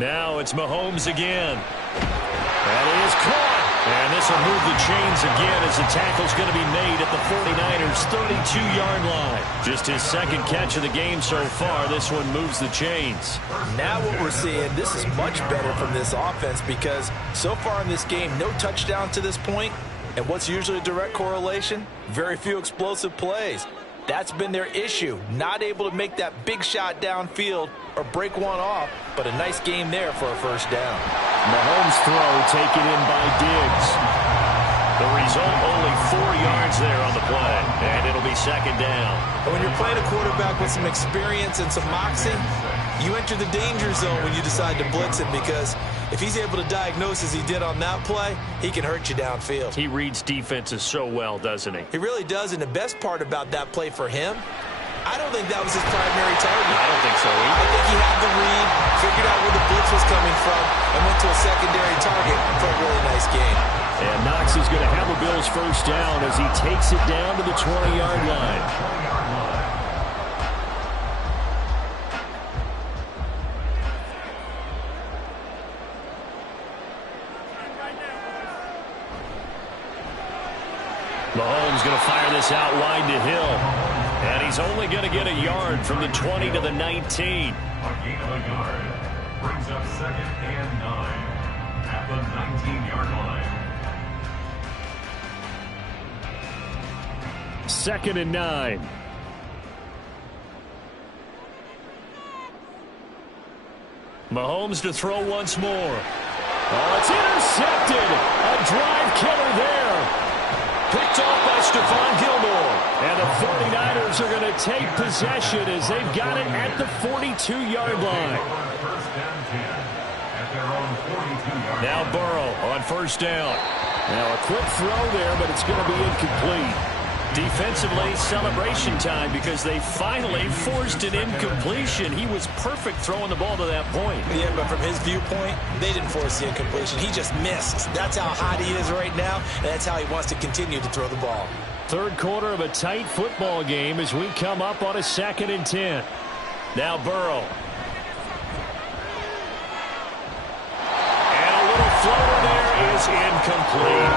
Now it's Mahomes again. That is caught. And this will move the chains again as the tackle's going to be made at the 49ers' 32-yard line. Just his 2nd catch of the game so far. This one moves the chains. Now what we're seeing, this is much better from this offense, because so far in this game, no touchdown to this point. And what's usually a direct correlation? Very few explosive plays. That's been their issue. Not able to make that big shot downfield or break one off, but a nice game there for a first down. Mahomes' throw taken in by Diggs. The result, only 4 yards there on the play, and it'll be 2nd down. And when you're playing a quarterback with some experience and some moxie, you enter the danger zone when you decide to blitz him, because if he's able to diagnose as he did on that play, he can hurt you downfield. He reads defenses so well, doesn't he? He really does, and the best part about that play for him, I don't think that was his primary target. I don't think so either. I think he had the read, figured out where the blitz was coming from, and went to a secondary target for a really nice game. And Knox is going to have a Bills first down as he takes it down to the 20-yard line. Mahomes going to fire this out wide to Hill. And he's only going to get a yard from the 20 to the 19. A gain of a yard brings up 2nd and 9 at the 19-yard line. 2nd and 9. Mahomes to throw once more. Oh, it's intercepted. A drive killer there. Picked off by Stephon Gilmore. And the 49ers are going to take possession as they've got it at the 42-yard line. Now Burrow on first down. Now a quick throw there, but it's going to be incomplete. Defensively, celebration time because they finally forced an incompletion. He was perfect throwing the ball to that point. Yeah, but from his viewpoint, they didn't force the incompletion. He just missed. That's how hot he is right now, and that's how he wants to continue to throw the ball. Third quarter of a tight football game as we come up on a 2nd and 10. Now Burrow. And a little floater there is incomplete.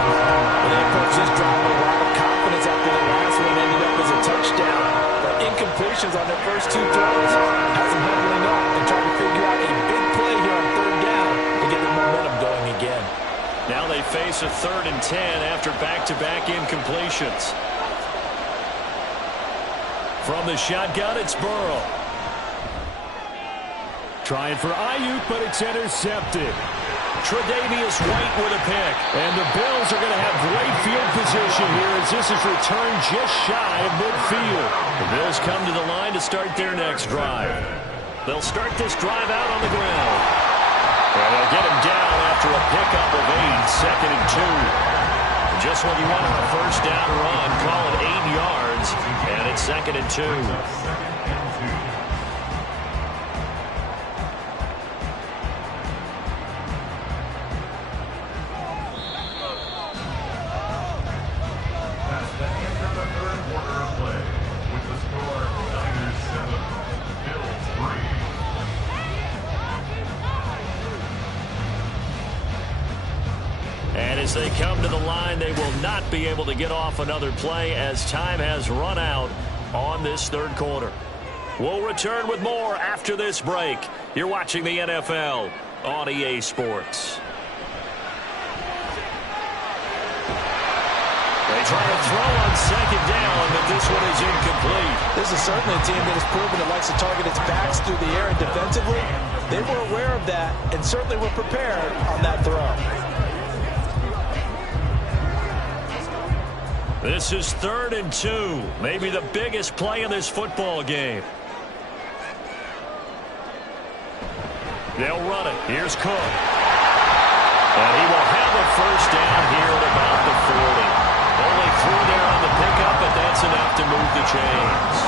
They approached this drive with a lot of confidence after the last one ended up as a touchdown. But incompletions on their first 2 throws has them huddling up and trying to figure out a big play here on 3rd down to get the momentum going again. Now they face a 3rd and 10 after back-to-back incompletions. From the shotgun, it's Burrow. Trying for Ayuk, but it's intercepted. Tre'Davious White with a pick. And the Bills are going to have great field position here as this is returned just shy of midfield. The Bills come to the line to start their next drive. They'll start this drive out on the ground. And they'll get him down after a pickup of 8, 2nd and 2. Just when you want a first down run, call it 8 yards, and it's 2nd and 2. As they come to the line, they will not be able to get off another play as time has run out on this 3rd quarter. We'll return with more after this break. You're watching the NFL on EA Sports. They try to throw on 2nd down, but this one is incomplete. This is certainly a team that has proven it likes to target its backs through the air and defensively. They were aware of that and certainly were prepared on that throw. This is 3rd and 2, maybe the biggest play in this football game. They'll run it. Here's Cook. And he will have a first down here at about the 40. Only 3 there on the pickup, but that's enough to move the chains.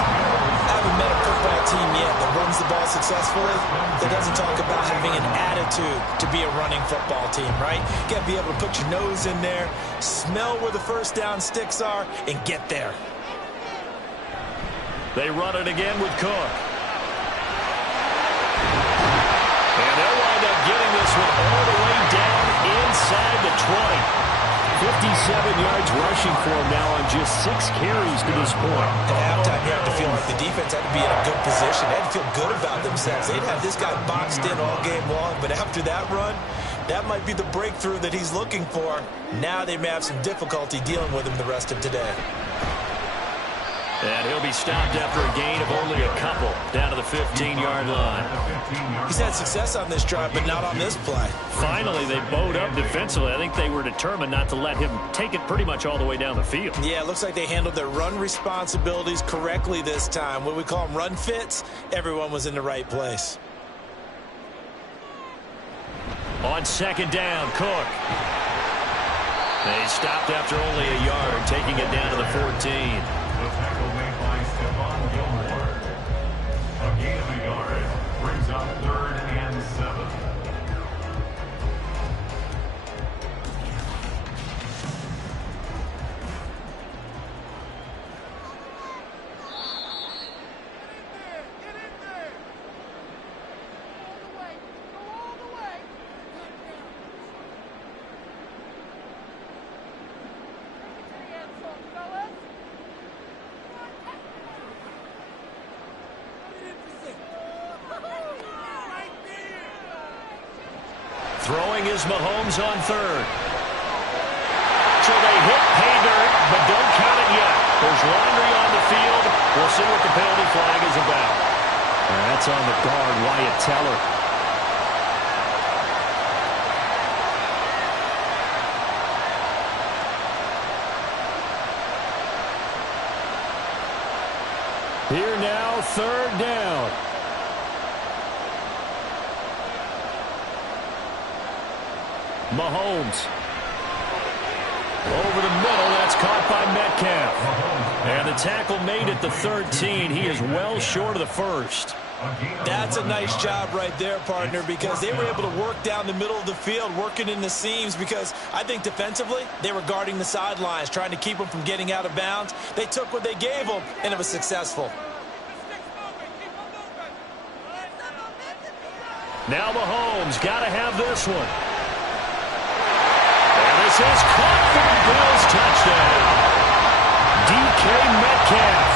I haven't met a football team yet that runs the ball successfully that doesn't talk about having an attitude to be a running football team, right? You got to be able to put your nose in there, smell where the first down sticks are, and get there. They run it again with Cook. And they'll wind up getting this one all the way down inside the 20. 57 yards rushing for him now on just 6 carries to this point. At halftime, you have to feel like the defense had to be in a good position. They had to feel good about themselves. They'd have this guy boxed in all game long, but after that run, that might be the breakthrough that he's looking for. Now they may have some difficulty dealing with him the rest of today. And he'll be stopped after a gain of only a couple down to the 15-yard line. He's had success on this drive, but not on this play. Finally, they bowed up defensively. I think they were determined not to let him take it pretty much all the way down the field. Yeah, it looks like they handled their run responsibilities correctly this time. What we call them run fits, everyone was in the right place. On 2nd down, Cook. They stopped after only a yard, taking it down to the 14. The tackle made by Stephon Gilmore. A gain of a yard brings up 3rd and 7. Throwing is Mahomes on 3rd. So they hit pay dirt, but don't count it yet. There's laundry on the field. We'll see what the penalty flag is about. And that's on the guard, Wyatt Teller. Here now, 3rd down. Mahomes. Over the middle, that's caught by Metcalf. And the tackle made at the 13. He is well short of the first. That's a nice job right there, partner, because they were able to work down the middle of the field, working in the seams, because I think defensively they were guarding the sidelines, trying to keep them from getting out of bounds. They took what they gave them, and it was successful. Now Mahomes got to have this one. And this is caught for the Bills touchdown. DK Metcalf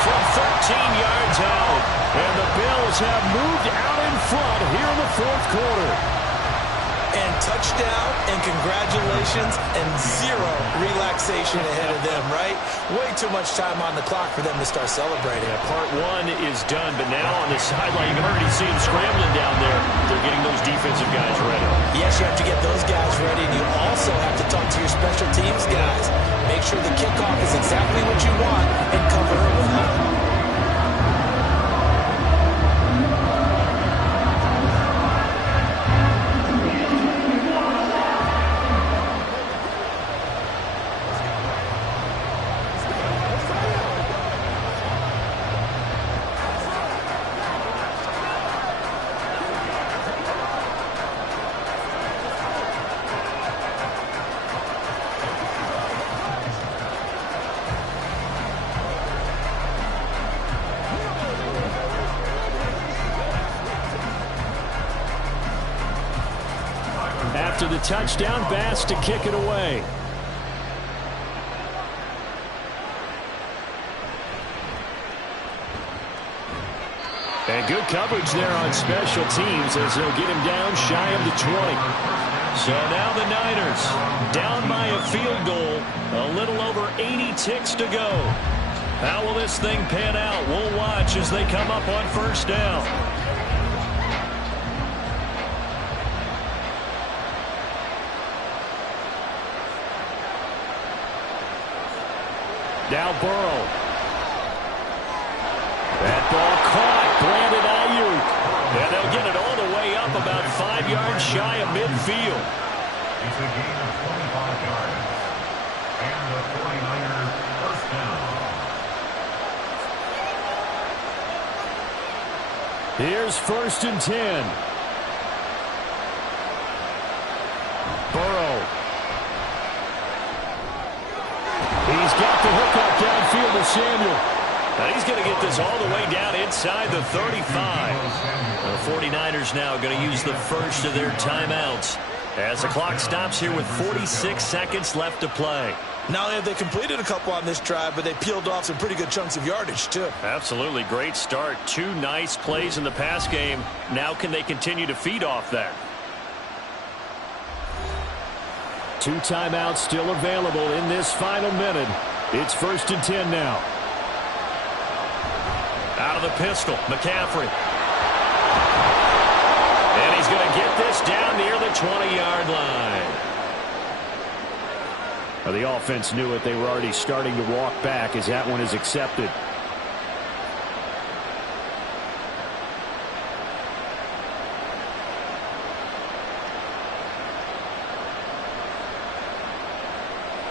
from 13 yards out. And the Bills have moved out in front here in the fourth quarter. And touchdown and congratulations and zero relaxation ahead of them, right? Way too much time on the clock for them to start celebrating. Yeah, part one is done, but now on the sideline, you can already see them scrambling down there. They're getting those defensive guys ready. Yes, you have to get those guys ready, and you also have to talk to your special teams guys. Make sure the kickoff is exactly what you want and cover it well. After the touchdown, Bass to kick it away. And good coverage there on special teams as they'll get him down shy of the 20. So now the Niners down by a field goal. A little over 80 ticks to go. How will this thing pan out? We'll watch as they come up on first down. Now Burrow. That ball caught. Brandon Ayuk. And they'll get it all the way up about 5 yards shy of midfield. It's a gain of 25 yards. And the 49ers first down. Here's 1st and 10. Burrow. He's got the hook up downfield to Samuel. And he's going to get this all the way down inside the 35. The 49ers now going to use the first of their timeouts as the clock stops here with 46 seconds left to play. Not only have they completed a couple on this drive, but they peeled off some pretty good chunks of yardage, too. Absolutely great start. 2 nice plays in the pass game. Now can they continue to feed off that? 2 timeouts still available in this final minute. It's 1st and 10 now. Out of the pistol, McCaffrey. And he's going to get this down near the 20-yard line. Well, the offense knew it. They were already starting to walk back as that one is accepted.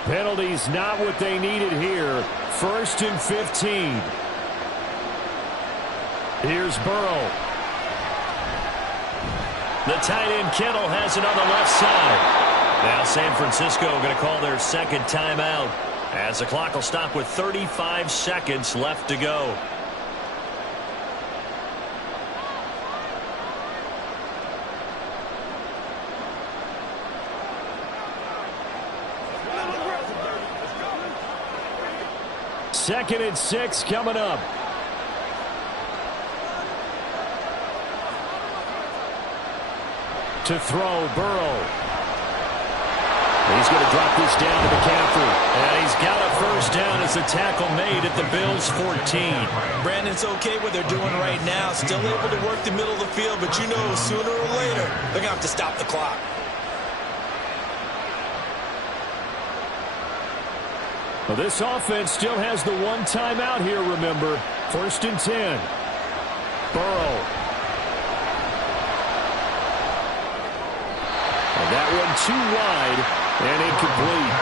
Penalties not what they needed here. 1st and 15. Here's Burrow. The tight end Kittle has it on the left side. Now San Francisco going to call their second timeout as the clock will stop with 35 seconds left to go. Second and 6 coming up. To throw, Burrow. He's going to drop this down to McCaffrey. And he's got a first down as the tackle made at the Bills' 14. Brandon's okay what they're doing right now. Still able to work the middle of the field, but you know sooner or later they're going to have to stop the clock. Well, this offense still has the 1 timeout here, remember. 1st and 10. Burrow. And that one too wide and incomplete.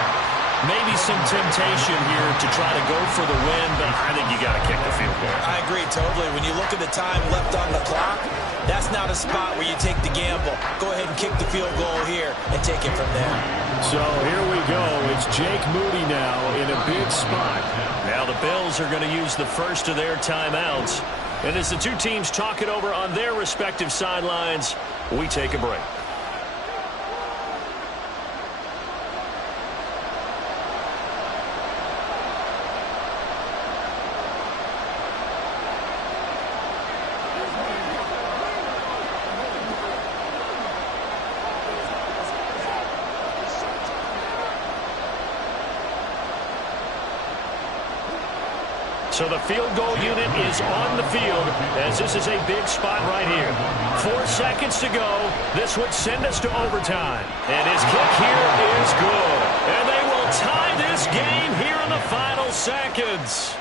Maybe some temptation here to try to go for the win, but I think you got to kick the field goal. I agree totally. When you look at the time left on the clock, that's not a spot where you take the gamble. Go ahead and kick the field goal here and take it from there. So here we go. It's Jake Moody now in a big spot. Now the Bills are going to use the first of their timeouts. And as the two teams talk it over on their respective sidelines, we take a break. So the field goal unit is on the field as this is a big spot right here. 4 seconds to go. This would send us to overtime. And his kick here is good. And they will tie this game here in the final seconds.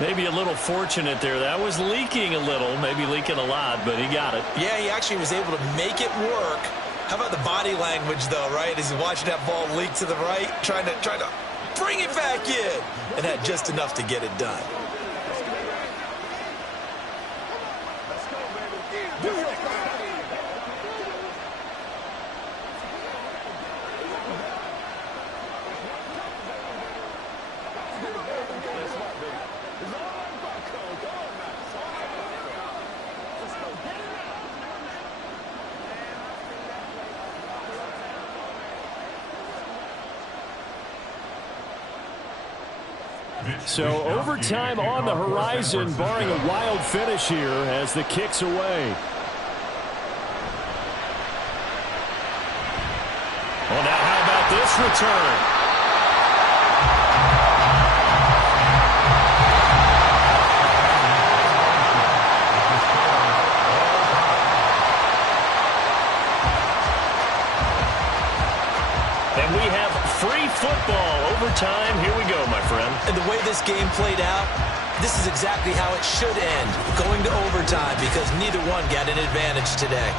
Maybe a little fortunate there. That was leaking a little, maybe leaking a lot, but he got it. Yeah, he actually was able to make it work. How about the body language, though, right? As he's watching that ball leak to the right, trying to bring it back in, and had just enough to get it done. So overtime on the horizon, barring a wild finish here as the kick's away. Well, now how about this return? And we have free football overtime. Here we go, my friend. And the way this game played out, this is exactly how it should end, going to overtime, because neither one got an advantage today.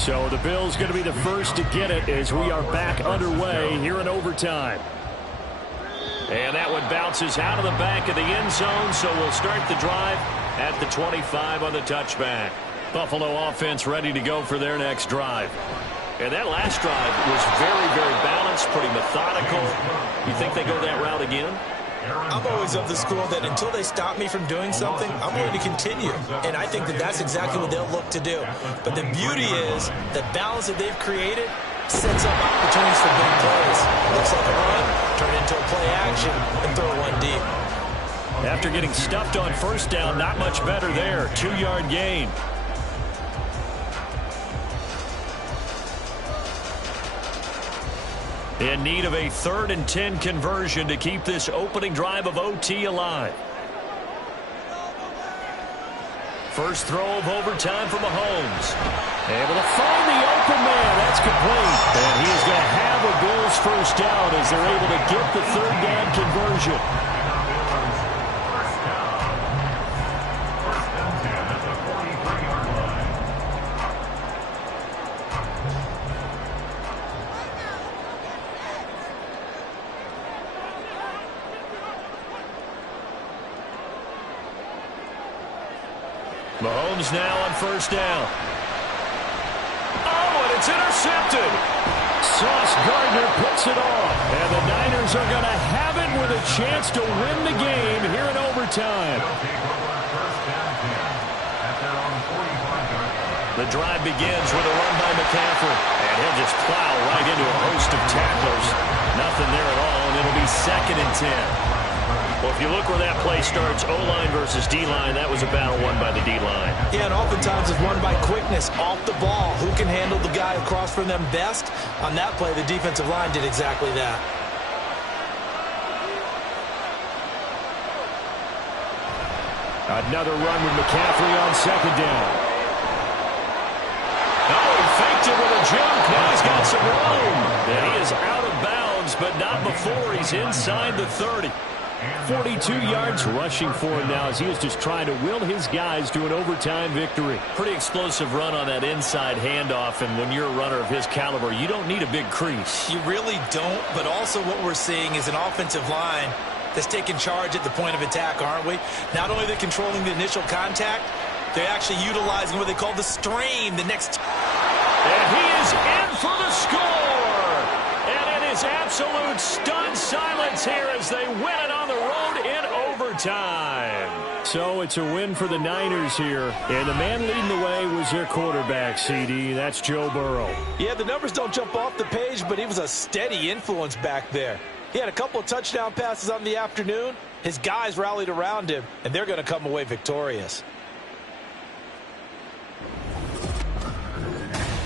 So the Bills going to be the first to get it as we are back underway here in overtime. And that one bounces out of the back of the end zone, so we'll start the drive at the 25 on the touchback. Buffalo offense ready to go for their next drive. And that last drive was very, very balanced, pretty methodical. You think they go that route again? I'm always of the school that until they stop me from doing something, I'm going to continue. And I think that that's exactly what they'll look to do. But the beauty is the balance that they've created sets up opportunities for big plays. Looks like a run, turn it into a play action, and throw one deep. After getting stuffed on first down, not much better there. 2-yard gain. In need of a 3rd and 10 conversion to keep this opening drive of OT alive. First throw of overtime for Mahomes. Able to find the open man. That's complete. And he is going to have a Bills first down as they're able to get the 3rd down conversion. First and 10 at the 43-yard line. Mahomes now on first down. Oh, and it's intercepted. Sauce Gardner puts it off. And the Niners are going to have it with a chance to win the game here in overtime. The drive begins with a run by McCaffrey. And he'll just plow right into a host of tacklers. Nothing there at all, and it'll be 2nd and 10. Well, if you look where that play starts, O-line versus D-line, that was a battle won by the D-line. Yeah, and oftentimes it's won by quickness off the ball. Who can handle the guy across from them best? On that play, the defensive line did exactly that. Another run with McCaffrey on 2nd down. Oh, he faked it with a jump. Now he's got some room. And he is out of bounds, but not before he's inside the 30. 42 yards rushing for him now as he is just trying to will his guys to an overtime victory. Pretty explosive run on that inside handoff, and when you're a runner of his caliber, you don't need a big crease. You really don't, but also what we're seeing is an offensive line that's taking charge at the point of attack, aren't we? Not only are they controlling the initial contact, they're actually utilizing what they call the strain. The next. And he is in for the score. And it is absolute stunned silence here as they win it on the road in overtime. So it's a win for the Niners here. And the man leading the way was their quarterback, CD. That's Joe Burrow. Yeah, the numbers don't jump off the page, but he was a steady influence back there. He had a couple of touchdown passes on the afternoon. His guys rallied around him, and they're going to come away victorious.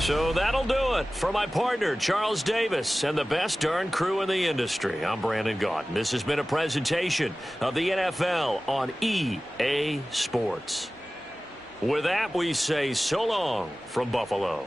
So that'll do it for my partner, Charles Davis, and the best darn crew in the industry. I'm Brandon Gaudin. This has been a presentation of the NFL on EA Sports. With that, we say so long from Buffalo.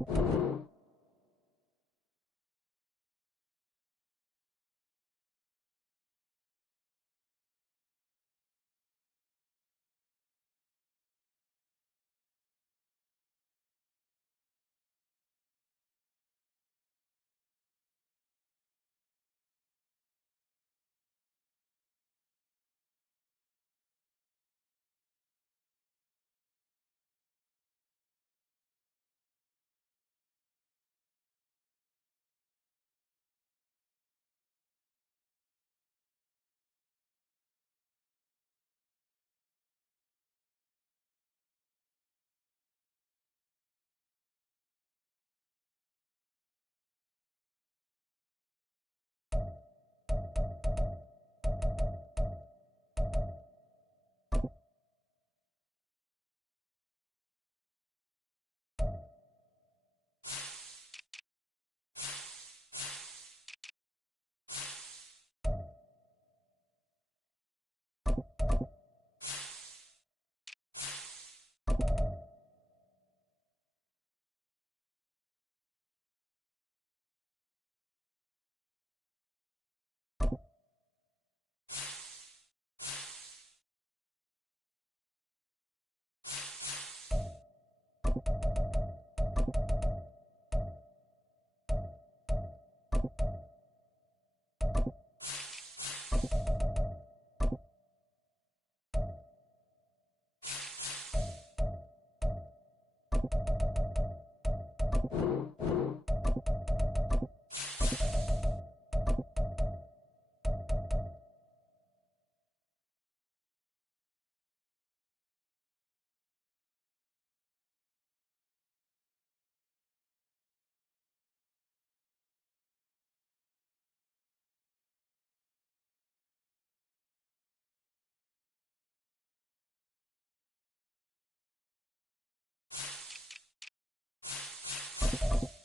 All right.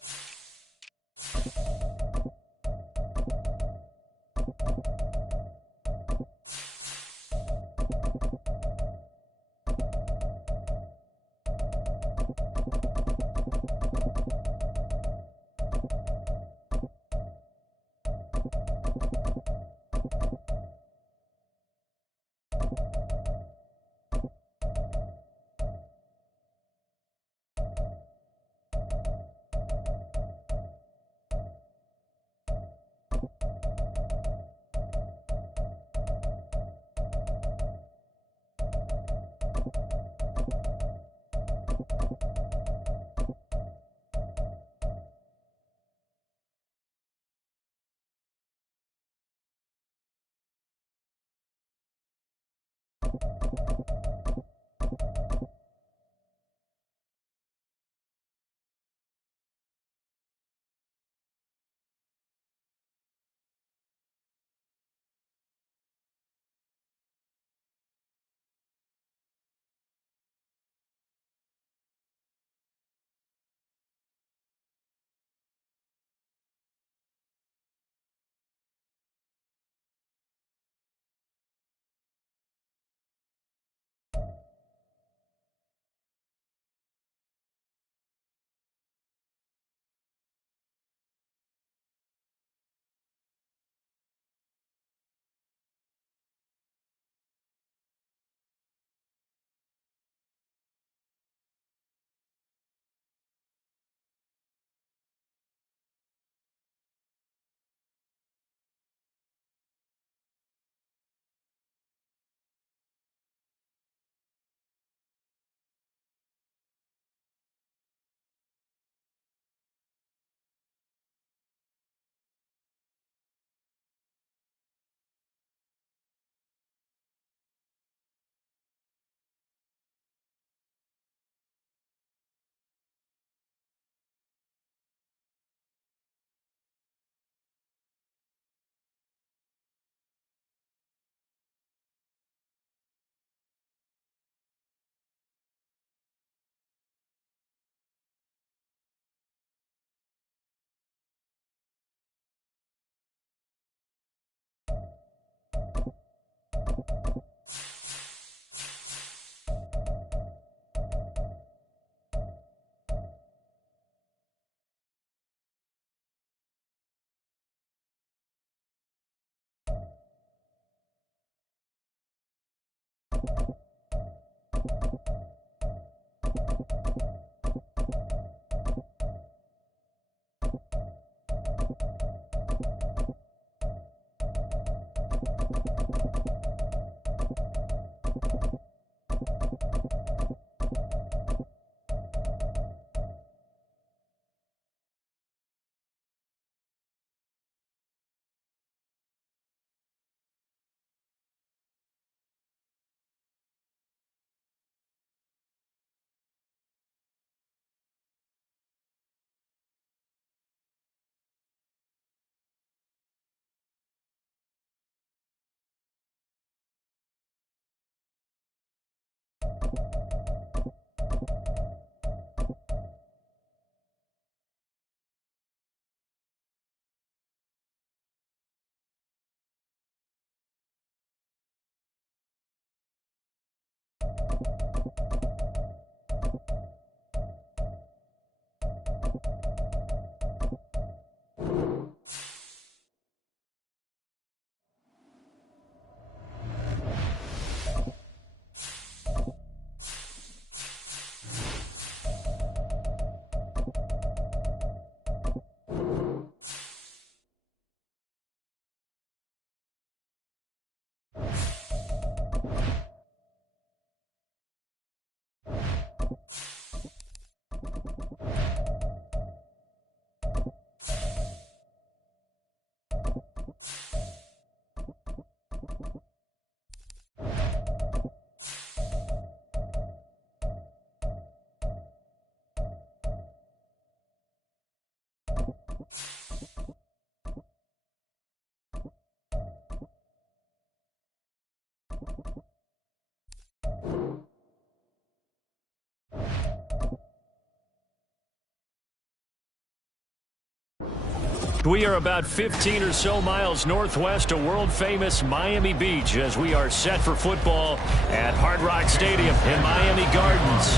We are about 15 or so miles northwest of world-famous Miami Beach as we are set for football at Hard Rock Stadium in Miami Gardens.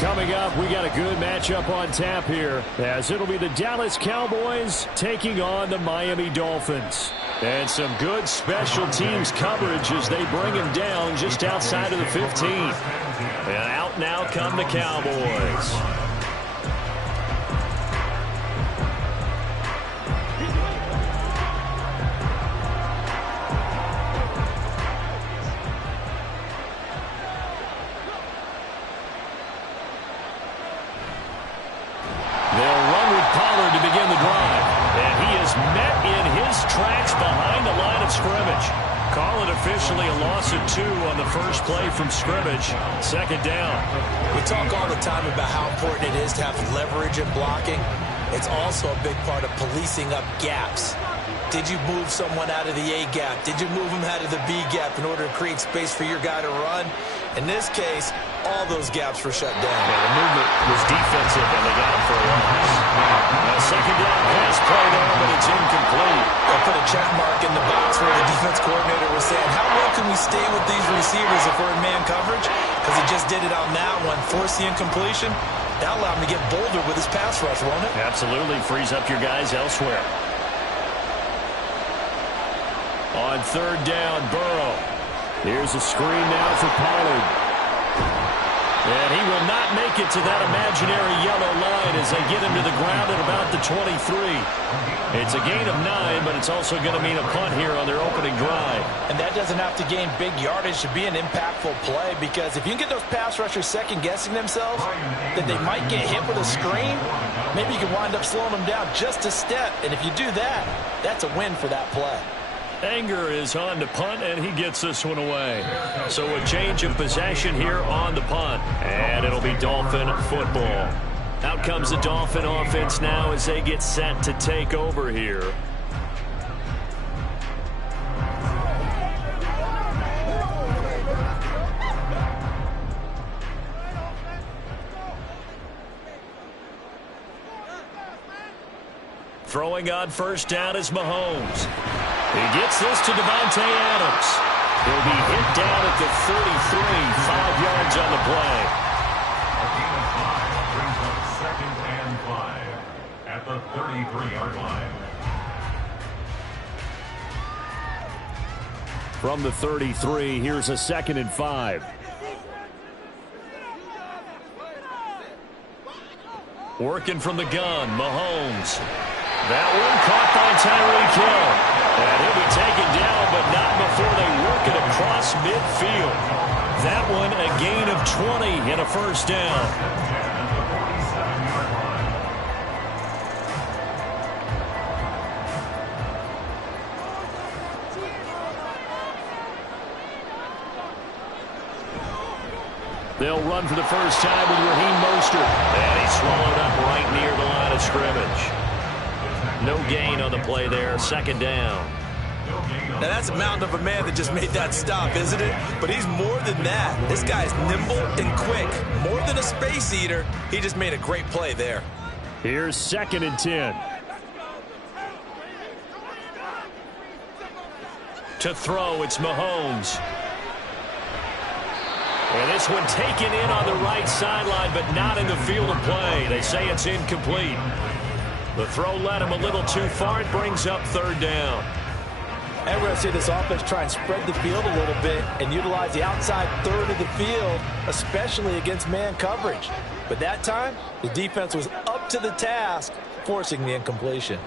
Coming up, we got a good matchup on tap here as it'll be the Dallas Cowboys taking on the Miami Dolphins. And some good special teams coverage as they bring him down just outside of the 15. And out now come the Cowboys. Tracks behind the line of scrimmage. Call it officially a loss of 2 on the first play from scrimmage. Second down. We talk all the time about how important it is to have leverage in blocking. It's also a big part of policing up gaps. Did you move someone out of the A gap? Did you move them out of the B gap in order to create space for your guy to run? In this case, all those gaps were shut down. Yeah, the movement was defensive, and they got him for a loss. Second down pass play there, but it's incomplete. They put a check mark in the box where the defense coordinator was saying, how well can we stay with these receivers if we're in man coverage? Because he just did it on that one, forced the incompletion. That allowed him to get bolder with his pass rush, won't it? Absolutely, frees up your guys elsewhere. On third down, Burrow. Here's a screen now for Pollard. And he will not make it to that imaginary yellow line as they get him to the ground at about the 23. It's a gain of 9, but it's also going to mean a punt here on their opening drive. And that doesn't have to gain big yardage to be an impactful play, because if you can get those pass rushers second-guessing themselves, that they might get hit with a screen, maybe you can wind up slowing them down just a step. And if you do that, that's a win for that play. Anger is on to punt, and he gets this one away. So a change of possession here on the punt, and it'll be Dolphin football. Out comes the Dolphin offense now as they get set to take over here. Throwing on first down is Mahomes. He gets this to Davante Adams. He'll be hit down at the 33, 5 yards on the play. A gain of 5 brings up second and 5 at the 33-yard line. From the 33, here's a 2nd and 5. Working from the gun, Mahomes. That one caught by Tyreek Hill. And he'll be taken down, but not before they work it across midfield. That one a gain of 20 and a first down. They'll run for the first time with Raheem Mostert. And he's swallowed up right near the line of scrimmage. No gain on the play there. Second down. Now that's a mountain of a man that just made that stop, isn't it? But he's more than that. This guy's nimble and quick. More than a space eater. He just made a great play there. Here's 2nd and 10. To throw, it's Mahomes. And this one taken in on the right sideline, but not in the field of play. They say it's incomplete. The throw led him a little too far. It brings up third down. And we're going to see this offense try and spread the field a little bit and utilize the outside third of the field, especially against man coverage. But that time, the defense was up to the task, forcing the incompletion.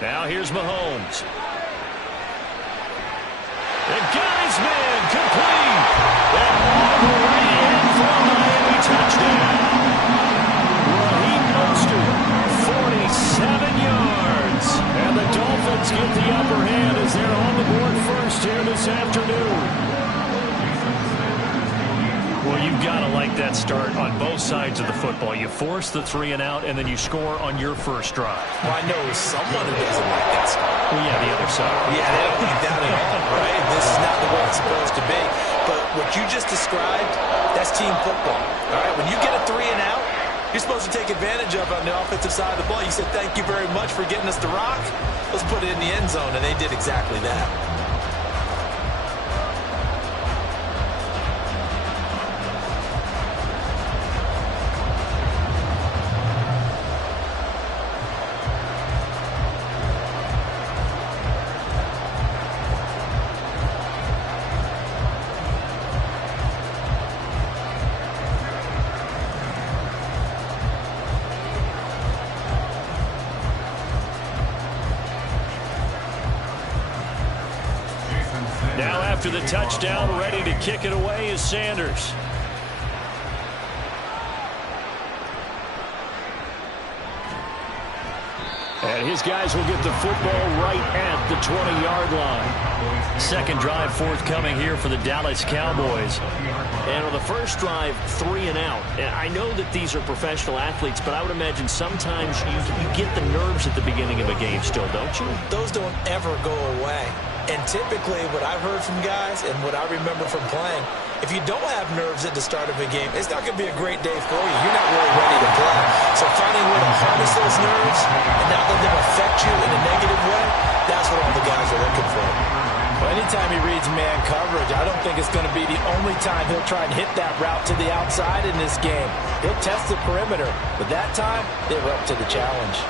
Now here's Mahomes. And got his man complete. And all the way in for a Miami touchdown. Raheem Mostert, 47 yards. And the Dolphins get the upper hand as they're on the board first here this afternoon. Well, you've got to like that start on both sides of the football. You force the 3 and out, and then you score on your first drive. Well, I know someone who doesn't like that start. Well, yeah, the other side. Yeah, they don't like that at all, right? This is not the way it's supposed to be. But what you just described, that's team football, all right? When you get a 3 and out, you're supposed to take advantage of it on the offensive side of the ball. You said, thank you very much for getting us the rock. Let's put it in the end zone, and they did exactly that. Now after the touchdown, ready to kick it away is Sanders. And his guys will get the football right at the 20-yard line. Second drive forthcoming here for the Dallas Cowboys. And on the first drive, 3 and out. And I know that these are professional athletes, but I would imagine sometimes you get the nerves at the beginning of a game still, don't you? Those don't ever go away. And typically what I've heard from guys and what I remember from playing, if you don't have nerves at the start of a game, it's not going to be a great day for you. You're not really ready to play. So finding a way to harness those nerves and not let them affect you in a negative way, that's what all the guys are looking for. Well, anytime he reads man coverage, I don't think it's going to be the only time he'll try and hit that route to the outside in this game. He'll test the perimeter, but that time, they were up to the challenge.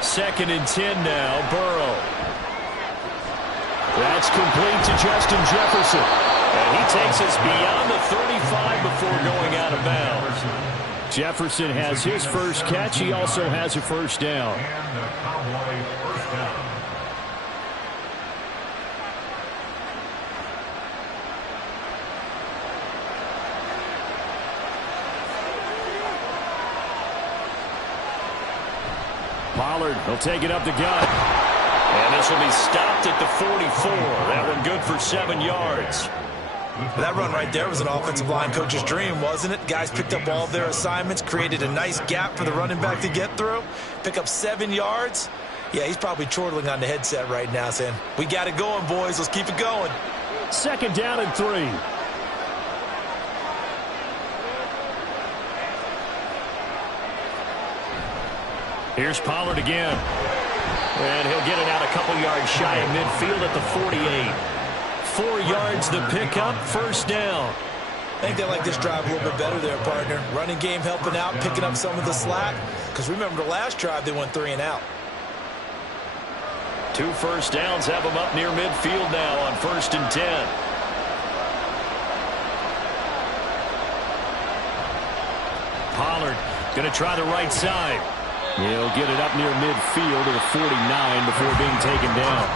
Second and 10 now, Burrow. That's complete to Justin Jefferson. And he takes us beyond the 35 before going out of bounds. Jefferson has his first catch. He also has a first down. And the Cowboy first down. Pollard will take it up the gut. And this will be stopped at the 44. That one good for 7 yards. That run right there was an offensive line coach's dream, wasn't it? Guys picked up all of their assignments, created a nice gap for the running back to get through, pick up 7 yards. Yeah, he's probably chortling on the headset right now saying, we got it going, boys. Let's keep it going. Second down and 3. Here's Pollard again. And he'll get it out a couple yards shy of midfield at the 48. 4 yards the pickup, first down. I think they like this drive a little bit better there, partner. Running game helping out, picking up some of the slack. Because remember the last drive, they went 3 and out. 2 first downs have them up near midfield now on 1st and 10. Pollard going to try the right side. He'll get it up near midfield to the 49 before being taken down.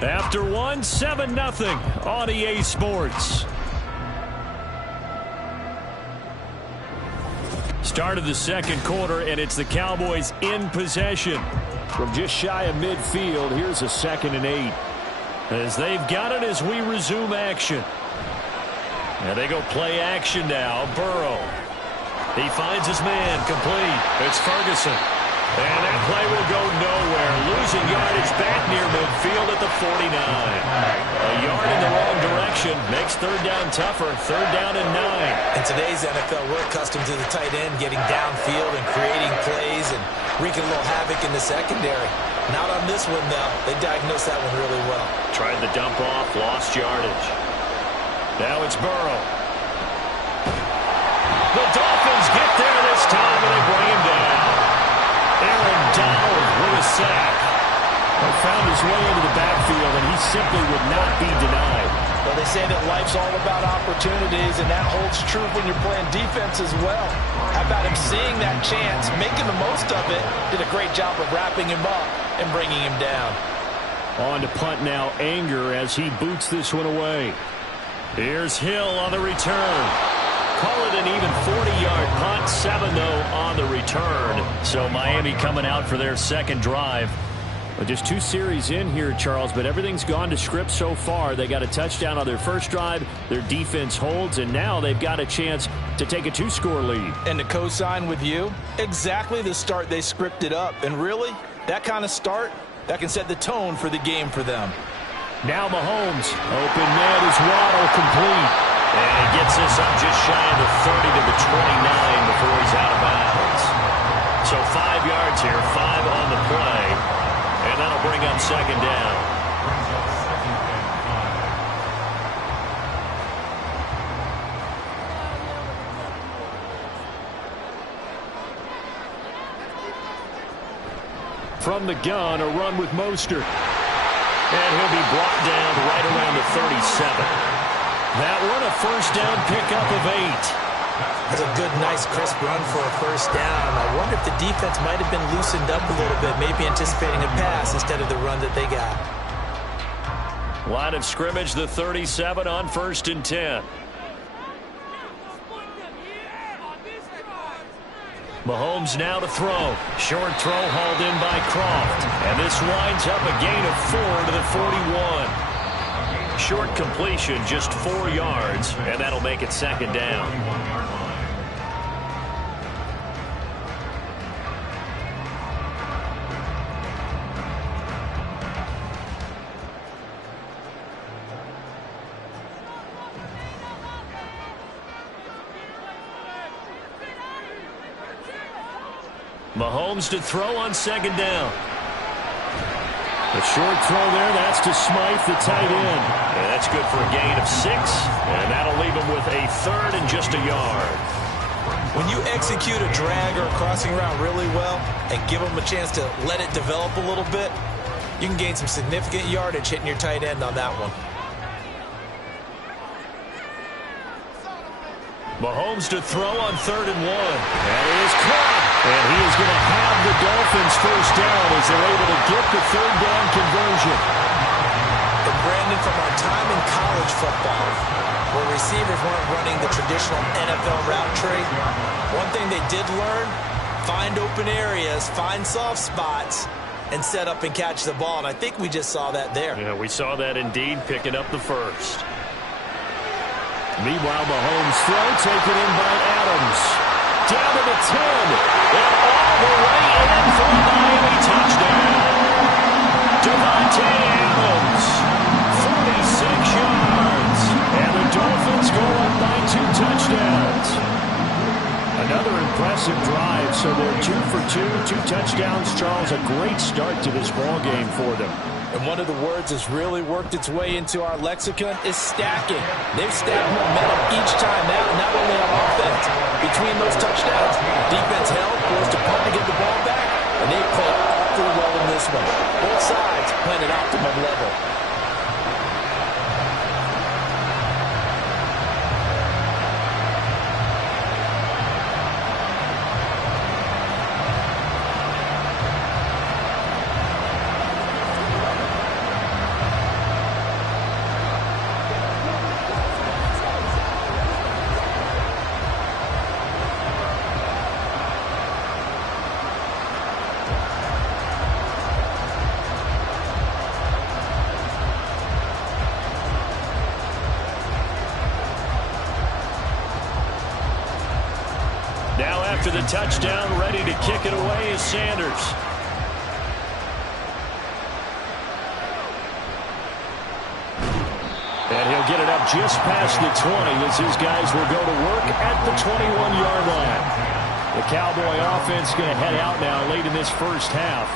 After 1, 7-0 on EA Sports. Start of the second quarter, and it's the Cowboys in possession. From just shy of midfield, here's a 2nd and 8. As they've got it as we resume action. And they go play action now. Burrow. He finds his man complete. It's Ferguson. And that play will go nowhere. Losing yardage back near midfield at the 49. A yard in the wrong direction makes 3rd down tougher. 3rd down and 9. In today's NFL, we're accustomed to the tight end getting downfield and creating plays and wreaking a little havoc in the secondary. Not on this one, though. They diagnosed that one really well. Tried the dump off, lost yardage. Now it's Burrow. The Dolphins get there this time, and they bring him down. Aaron Donald with a sack. He found his way into the backfield, and he simply would not be denied. Well, they say that life's all about opportunities, and that holds true when you're playing defense as well. How about him seeing that chance, making the most of it, did a great job of wrapping him up and bringing him down. On to punt now, Anger, as he boots this one away. Here's Hill on the return. Call it an even 40-yard punt. 7, though, on the return. So Miami coming out for their second drive. Well, just 2 series in here, Charles, but everything's gone to script so far. They got a touchdown on their first drive. Their defense holds, and now they've got a chance to take a 2-score lead. And to co-sign with you, exactly the start they scripted up. And really, that kind of start, that can set the tone for the game for them. Now Mahomes. Open man is Waddle, complete. And he gets this up just shy of the 30 to the 29 before he's out of bounds. So 5 yards here, 5 on the play. And that'll bring up second down. From the gun, a run with Mostert. And he'll be brought down right around the 37. That one a first down pickup of 8. That's a good, nice, crisp run for a first down. I wonder if the defense might have been loosened up a little bit, maybe anticipating a pass instead of the run that they got. Line of scrimmage, the 37 on 1st and 10. Mahomes now to throw. Short throw hauled in by Croft. And this winds up a gain of 4 to the 41. Short completion, just 4 yards, and that'll make it second down. Mahomes to throw on second down. The short throw there, that's to Smythe, the tight end. And that's good for a gain of 6, and that'll leave him with a 3rd and just a yard. When you execute a drag or a crossing route really well and give them a chance to let it develop a little bit, you can gain some significant yardage hitting your tight end on that one. Mahomes to throw on 3rd and 1. That is caught. And he is going to have the Dolphins first down as they're able to get the 3rd down conversion. And Brandon, from our time in college football, where receivers weren't running the traditional NFL route tree, one thing they did learn, find open areas, find soft spots, and set up and catch the ball. And I think we just saw that there. Yeah, we saw that indeed, picking up the first. Meanwhile, Mahomes throw taken in by Adams. Down to the 10. And all the way in for a Miami touchdown. Davante Adams. 46 yards. And the Dolphins go up by 2 touchdowns. Another impressive drive. So they're 2 for 2, 2 touchdowns. Charles, a great start to this ball game for them. And one of the words that's really worked its way into our lexicon is stacking. They've stacked momentum each time out, not only on offense. Between those touchdowns, defense held, forced to punt to get the ball back, and they played awfully well in this one. Both sides playing at optimum level. After the touchdown, ready to kick it away is Sanders. And he'll get it up just past the 20 as his guys will go to work at the 21-yard line. The Cowboy offense going to head out now late in this first half.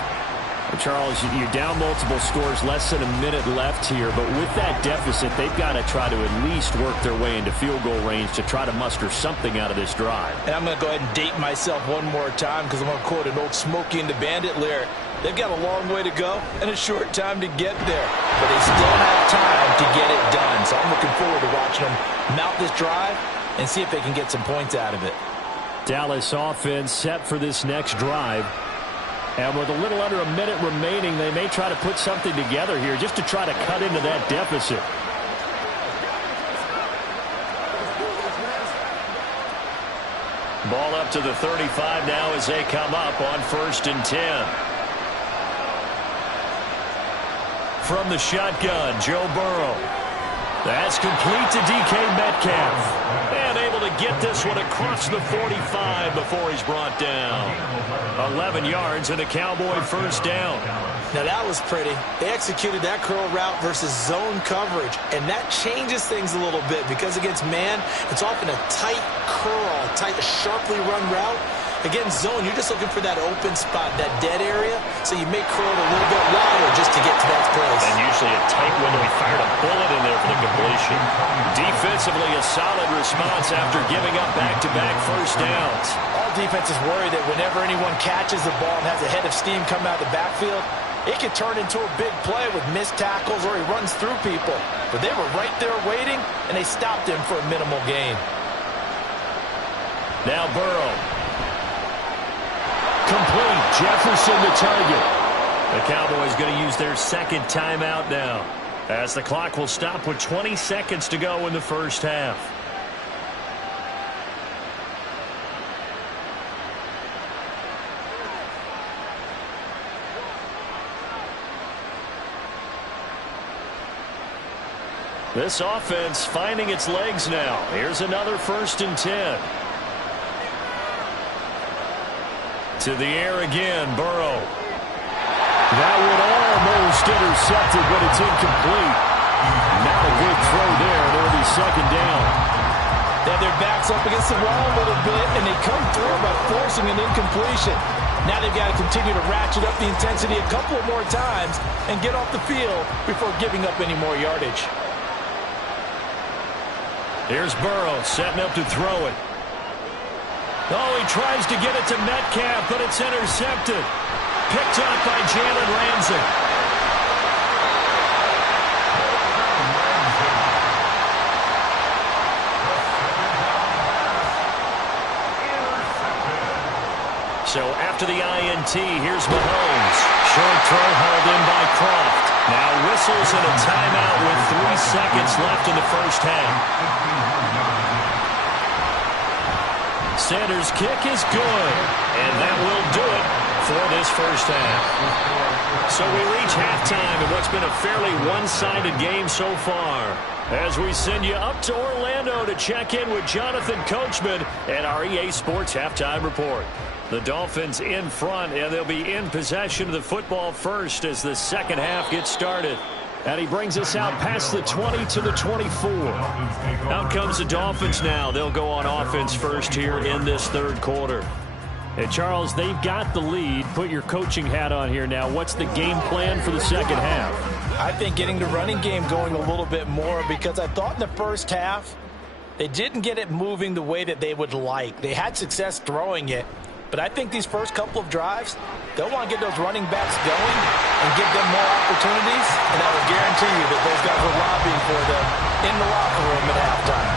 Charles, you're down multiple scores, less than a minute left here, but with that deficit, they've got to try to at least work their way into field goal range to try to muster something out of this drive. And I'm going to go ahead and date myself one more time because I'm going to quote an old Smokey and the Bandit lyric. They've got a long way to go and a short time to get there, but they still have time to get it done. So I'm looking forward to watching them mount this drive and see if they can get some points out of it. Dallas offense set for this next drive. And with a little under a minute remaining, they may try to put something together here just to try to cut into that deficit. Ball up to the 35 now as they come up on 1st and 10. From the shotgun, Joe Burrow. That's complete to DK Metcalf. And able to get this one across the 45 before he's brought down. 11 yards and a Cowboy first down. Now that was pretty. They executed that curl route versus zone coverage, and that changes things a little bit because against man, it's often a tight curl, sharply run route. Against zone, you're just looking for that open spot, that dead area, so you may curl it a little bit wider just to get to that place. And usually a tight window. He fired a bullet in there for the completion. Defensively, a solid response after giving up back-to-back first downs. All defenses worry that whenever anyone catches the ball and has a head of steam come out of the backfield, it can turn into a big play with missed tackles or he runs through people. But they were right there waiting, and they stopped him for a minimal gain. Now Burrow. Complete. Jefferson the target. The Cowboys going to use their second timeout now, as the clock will stop with 20 seconds to go in the first half. This offense finding its legs now. Here's another 1st and 10. To the air again, Burrow. That would almost intercepted, but it's incomplete. Not a good throw there. It'll be second down. They have their backs up against the wall a little bit, and they come through by forcing an incompletion. Now they've got to continue to ratchet up the intensity a couple of more times and get off the field before giving up any more yardage. Here's Burrow setting up to throw it. Oh, he tries to get it to Metcalf, but it's intercepted. Picked up by Jalen Ramsey. So after the INT, here's Mahomes. Short throw hauled in by Croft. Now whistles and a timeout with 3 seconds left in the first half. Sanders' kick is good, and that will do it for this first half. So we reach halftime in what's been a fairly one-sided game so far, as we send you up to Orlando to check in with Jonathan Coachman and our EA Sports Halftime Report. The Dolphins in front, and they'll be in possession of the football first as the second half gets started. And he brings us out past the 20 to the 24. Out comes the Dolphins now. They'll go on offense first here in this third quarter. And, Charles, they've got the lead. Put your coaching hat on here now. What's the game plan for the second half? I think getting the running game going a little bit more, because I thought in the first half they didn't get it moving the way that they would like. They had success throwing it. But I think these first couple of drives, they'll want to get those running backs going and give them more opportunities. And I would guarantee you that those guys were lobbying for them in the locker room at halftime.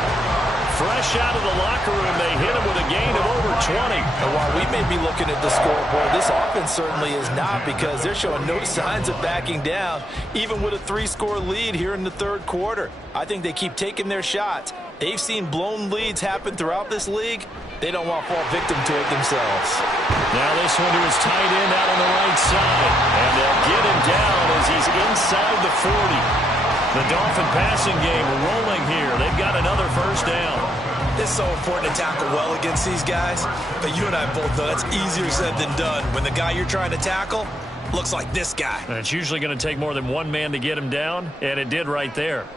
Fresh out of the locker room, they hit him with a gain of over 20. And while we may be looking at the scoreboard, this offense certainly is not, because they're showing no signs of backing down, even with a 3-score lead here in the third quarter. I think they keep taking their shots. They've seen blown leads happen throughout this league. They don't want to fall victim to it themselves. Now this one to his tight end out on the right side. And they'll get him down as he's inside the 40. The Dolphin passing game rolling here. They've got another first down. It's so important to tackle well against these guys. But you and I both know that's easier said than done. When the guy you're trying to tackle looks like this guy. And it's usually going to take more than one man to get him down. And it did right there.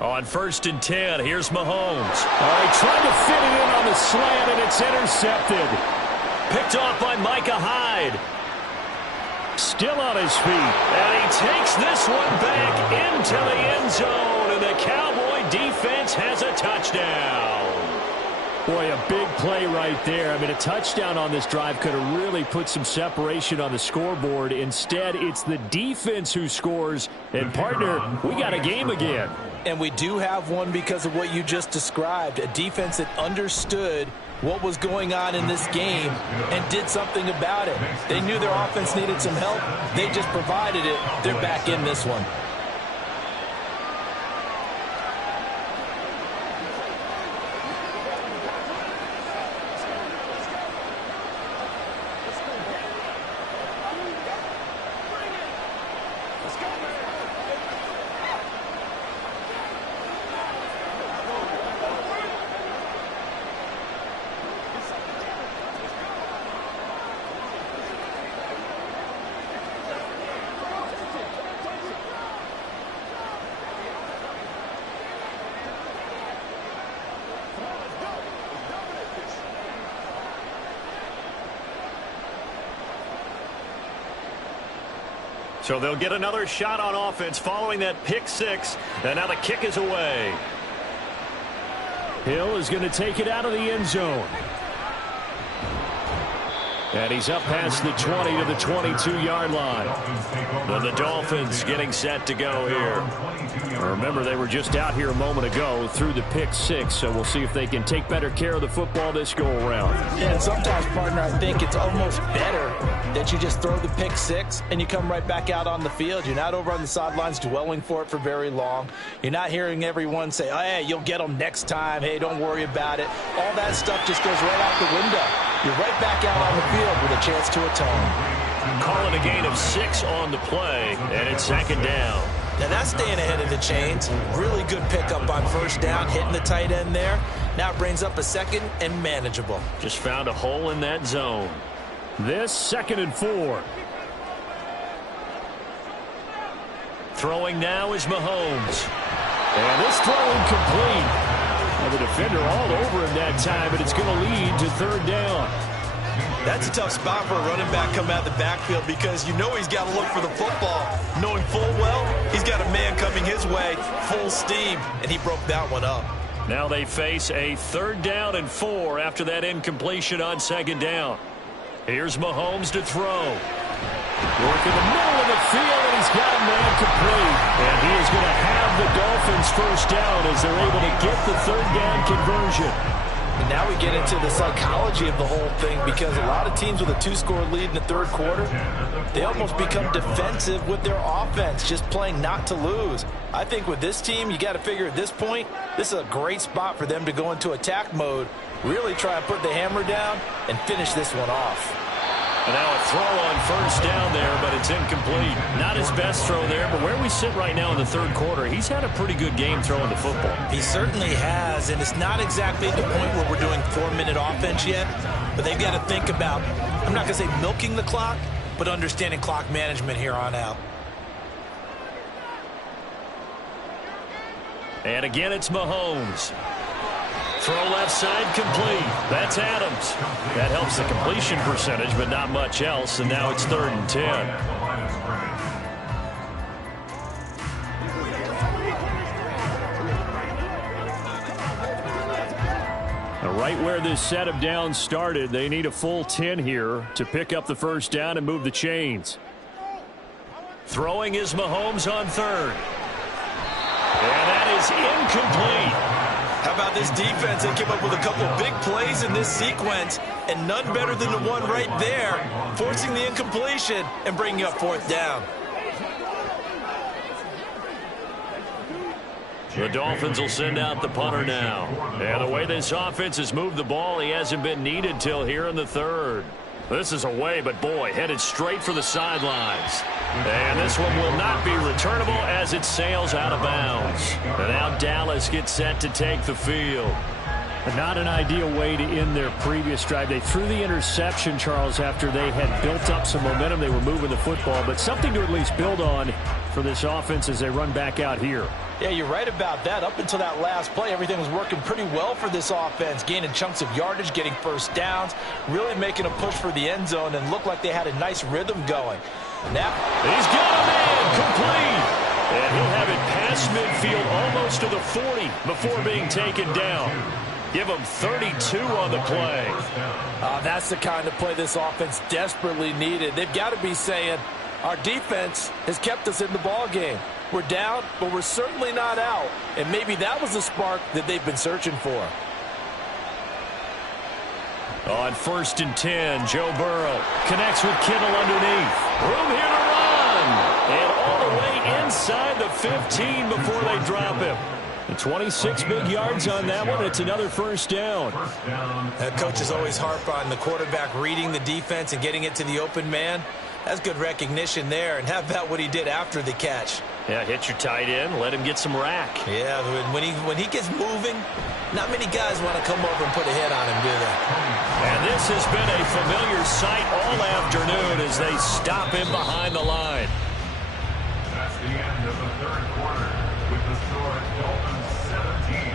On 1st and 10, here's Mahomes. He tried to fit it in on the slant, and it's intercepted. Picked off by Micah Hyde. Still on his feet, and he takes this one back into the end zone, and the Cowboy defense has a touchdown. Boy, a big play right there. I mean, a touchdown on this drive could have really put some separation on the scoreboard. Instead, it's the defense who scores. And, partner, we got a game again. And we do have one because of what you just described. A defense that understood what was going on in this game and did something about it. They knew their offense needed some help. They just provided it. They're back in this one. So they'll get another shot on offense following that pick six. And now the kick is away. Hill is going to take it out of the end zone. And he's up past the 20 to the 22-yard line. The Dolphins getting set to go here. Remember, they were just out here a moment ago through the pick six, so we'll see if they can take better care of the football this go-around. Yeah, and sometimes, partner, I think it's almost better that you just throw the pick six and you come right back out on the field. You're not over on the sidelines dwelling for it for very long. You're not hearing everyone say, oh, hey, you'll get them next time. Hey, don't worry about it. All that stuff just goes right out the window. You're right back out on the field with a chance to atone. Call it a gain of 6 on the play, and it's second down. Now that's staying ahead of the chains. Really good pickup on first down, hitting the tight end there. Now it brings up a second and manageable. Just found a hole in that zone. This 2nd and 4. Throwing now is Mahomes. And this throw incomplete. Well, the defender all over him that time, but it's going to lead to 3rd down. That's a tough spot for a running back coming out of the backfield because you know he's got to look for the football. Knowing full well he's got a man coming his way, full steam, and he broke that one up. Now they face a 3rd down and 4 after that incompletion on 2nd down. Here's Mahomes to throw. Work in the middle of the field, and he's got a man complete. And he is going to have the Dolphins first down as they're able to get the 3rd down conversion. And now we get into the psychology of the whole thing because a lot of teams with a 2-score lead in the 3rd quarter, they almost become defensive with their offense, just playing not to lose. I think with this team, you got to figure at this point, this is a great spot for them to go into attack mode, really try and put the hammer down and finish this one off. And now a throw on first down there, but it's incomplete. Not his best throw there, but where we sit right now in the 3rd quarter, he's had a pretty good game throwing the football. He certainly has, and it's not exactly at the point where we're doing 4-minute offense yet, but they've got to think about, I'm not going to say milking the clock, but understanding clock management here on out. And again, it's Mahomes. Throw left side complete. That's Adams. That helps the completion percentage, but not much else. And now it's 3rd and 10. Now, right where this set of downs started, they need a full 10 here to pick up the first down and move the chains. Throwing is Mahomes on 3rd. And that is incomplete. How about this defense? They came up with a couple of big plays in this sequence, and none better than the one right there, forcing the incompletion and bringing up 4th down. The Dolphins will send out the punter now. And the way this offense has moved the ball, he hasn't been needed till here in the 3rd. This is away, but boy, headed straight for the sidelines. And this one will not be returnable as it sails out of bounds. And now Dallas gets set to take the field. Not an ideal way to end their previous drive. They threw the interception, Charles, after they had built up some momentum. They were moving the football, but something to at least build on for this offense as they run back out here. Yeah, you're right about that. Up until that last play, everything was working pretty well for this offense, gaining chunks of yardage, getting first downs, really making a push for the end zone, and looked like they had a nice rhythm going. Now, he's got a man complete. And he'll have it past midfield almost to the 40 before being taken down. Give them 32 on the play. That's the kind of play this offense desperately needed. They've got to be saying, our defense has kept us in the ball game. We're down, but we're certainly not out. And maybe that was the spark that they've been searching for. On 1st and 10, Joe Burrow connects with Kittle underneath. Room here to run. And all the way inside the 15 before they drop him. 26 big yards on that one. It's another first down. Coaches always harp on the quarterback reading the defense and getting it to the open man. That's good recognition there. And how about what he did after the catch? Yeah, hit your tight end, let him get some rack. Yeah, when he gets moving, not many guys want to come over and put a hit on him, do they? And this has been a familiar sight all afternoon as they stop him behind the line. That's the end of the third quarter with the score Dolphins 17.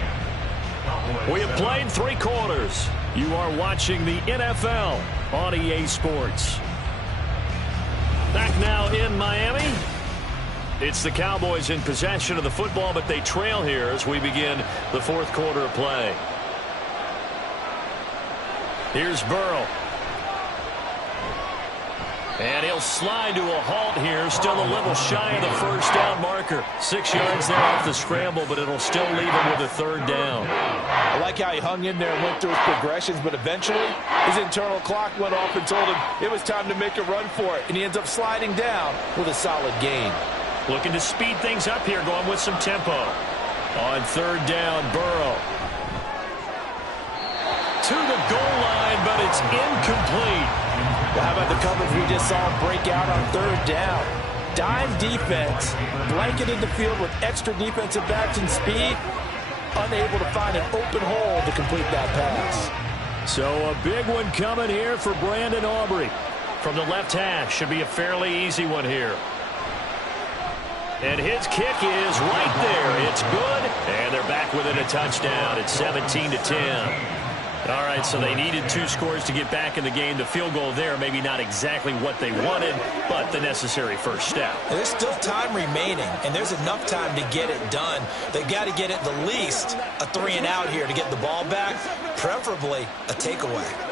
Cowboys We have played 3 quarters. You are watching the NFL on EA Sports. Back now in Miami. It's the Cowboys in possession of the football, but they trail here as we begin the 4th quarter of play. Here's Burrow. And he'll slide to a halt here. Still a little shy of the first down marker. 6 yards there off the scramble, but it'll still leave him with a 3rd down. I like how he hung in there and went through his progressions, but eventually his internal clock went off and told him it was time to make a run for it, and he ends up sliding down with a solid gain. Looking to speed things up here, going with some tempo. On 3rd down, Burrow. To the goal line, but it's incomplete. Well, how about the coverage we just saw him break out on 3rd down? Dime defense, blanketed the field with extra defensive backs and speed, unable to find an open hole to complete that pass. So a big one coming here for Brandon Aubrey. From the left hash, should be a fairly easy one here. And his kick is right there. It's good. And they're back within a touchdown. It's 17-10. All right, so they needed 2 scores to get back in the game. The field goal there, maybe not exactly what they wanted, but the necessary first step. There's still time remaining, and there's enough time to get it done. They've got to get at the least a 3 and out here to get the ball back, preferably a takeaway.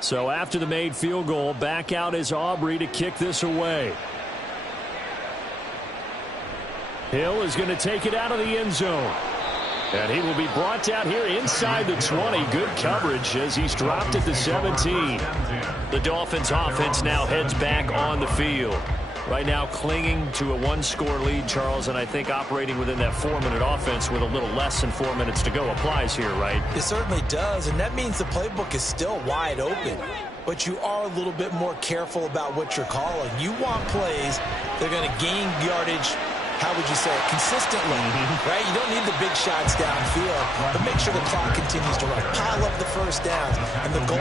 So after the made field goal, back out is Aubrey to kick this away. Hill is going to take it out of the end zone. And he will be brought down here inside the 20. Good coverage as he's dropped at the 17. The Dolphins offense now heads back on the field. Right now clinging to a 1-score lead, Charles, and I think operating within that 4-minute offense with a little less than 4 minutes to go applies here, right? It certainly does, and that means the playbook is still wide open. But you are a little bit more careful about what you're calling. You want plays that are going to gain yardage, how would you say it, consistently, right? You don't need the big shots downfield, but make sure the clock continues to run. Pile up the first downs. And the goal,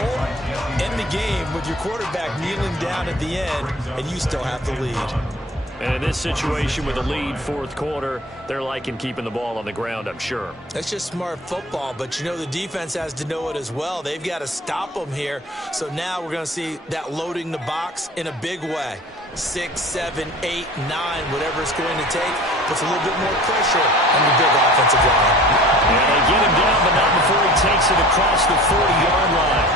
end the game with your quarterback kneeling down at the end, and you still have the lead. And in this situation with a lead 4th quarter, they're liking keeping the ball on the ground, I'm sure. That's just smart football, but you know the defense has to know it as well. They've got to stop them here. So now we're going to see that loading the box in a big way. 6, 7, 8, 9, whatever it's going to take, puts a little bit more pressure on the big offensive line. And they get him down, but not before he takes it across the 40-yard line.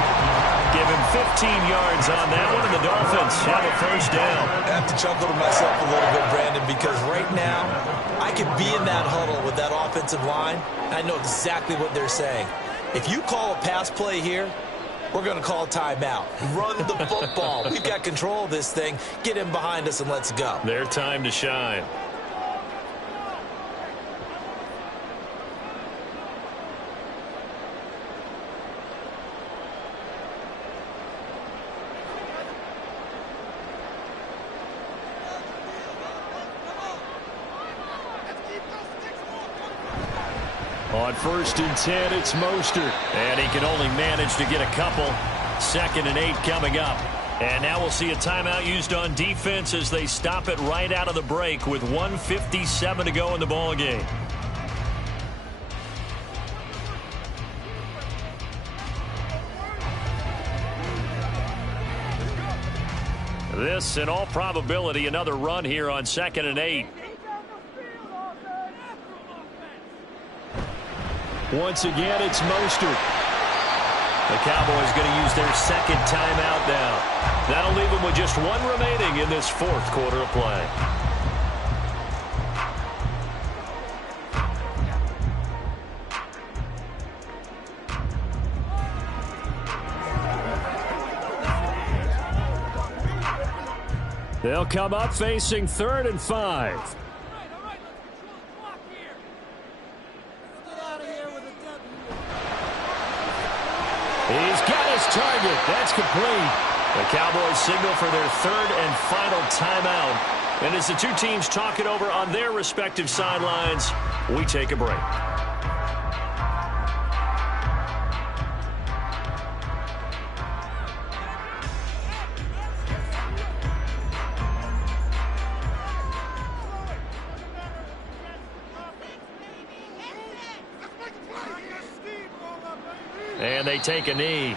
Give him 15 yards on that one, and the Dolphins have a first down. I have to chuckle to myself a little bit, Brandon, because right now I could be in that huddle with that offensive line, and I know exactly what they're saying. If you call a pass play here, we're going to call timeout. Run the football. We've got control of this thing. Get him behind us and let's go. Their time to shine. On 1st and 10, it's Mostert. And he can only manage to get a couple. 2nd and 8 coming up. And now we'll see a timeout used on defense as they stop it right out of the break with 1:57 to go in the ball game. This, in all probability, another run here on 2nd and 8. Once again, it's Mostert. The Cowboys going to use their 2nd timeout now. That'll leave them with just 1 remaining in this 4th quarter of play. They'll come up facing 3rd and 5. He's got his target. That's complete. The Cowboys signal for their 3rd and final timeout. And as the two teams talk it over on their respective sidelines, we take a break. And they take a knee.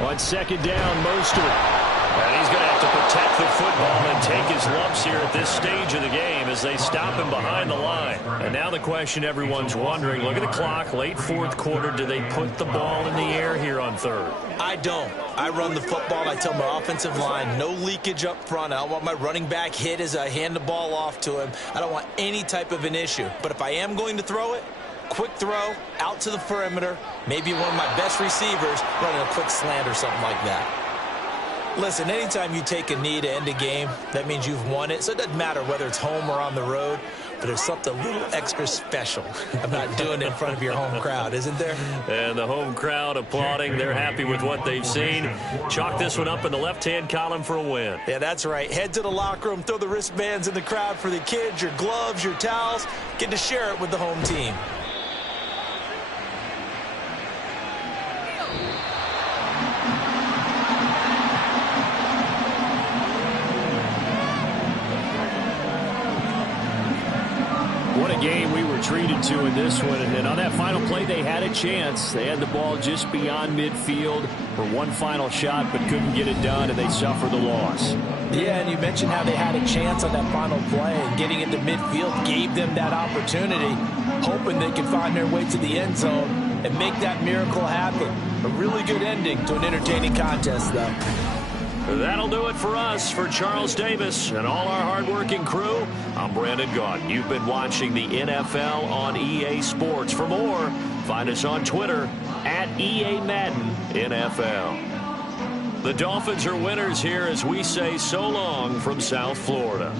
On 2nd down, Mostert. And he's going to have to protect the football and take his lumps here at this stage of the game as they stop him behind the line. And now the question everyone's wondering, look at the clock, late 4th quarter, do they put the ball in the air here on 3rd? I don't. I run the football. I tell my offensive line, no leakage up front. I don't want my running back hit as I hand the ball off to him. I don't want any type of an issue. But if I am going to throw it, quick throw, out to the perimeter, maybe one of my best receivers running a quick slant or something like that. Listen, anytime you take a knee to end a game, that means you've won it. So it doesn't matter whether it's home or on the road, but there's something a little extra special about doing it in front of your home crowd, isn't there? And the home crowd applauding. They're happy with what they've seen. Chalk this one up in the left-hand column for a win. Yeah, that's right. Head to the locker room, throw the wristbands in the crowd for the kids, your gloves, your towels. Get to share it with the home team. What a game we were treated to in this one. And then on that final play, they had a chance. They had the ball just beyond midfield for one final shot, but couldn't get it done, and they suffered the loss. Yeah, and you mentioned how they had a chance on that final play, and getting into midfield gave them that opportunity, hoping they could find their way to the end zone and make that miracle happen. A really good ending to an entertaining contest, though. That'll do it for us. For Charles Davis and all our hardworking crew, I'm Brandon Gaudin. You've been watching the NFL on EA Sports. For more, find us on Twitter at EA Madden NFL. The Dolphins are winners here as we say so long from South Florida.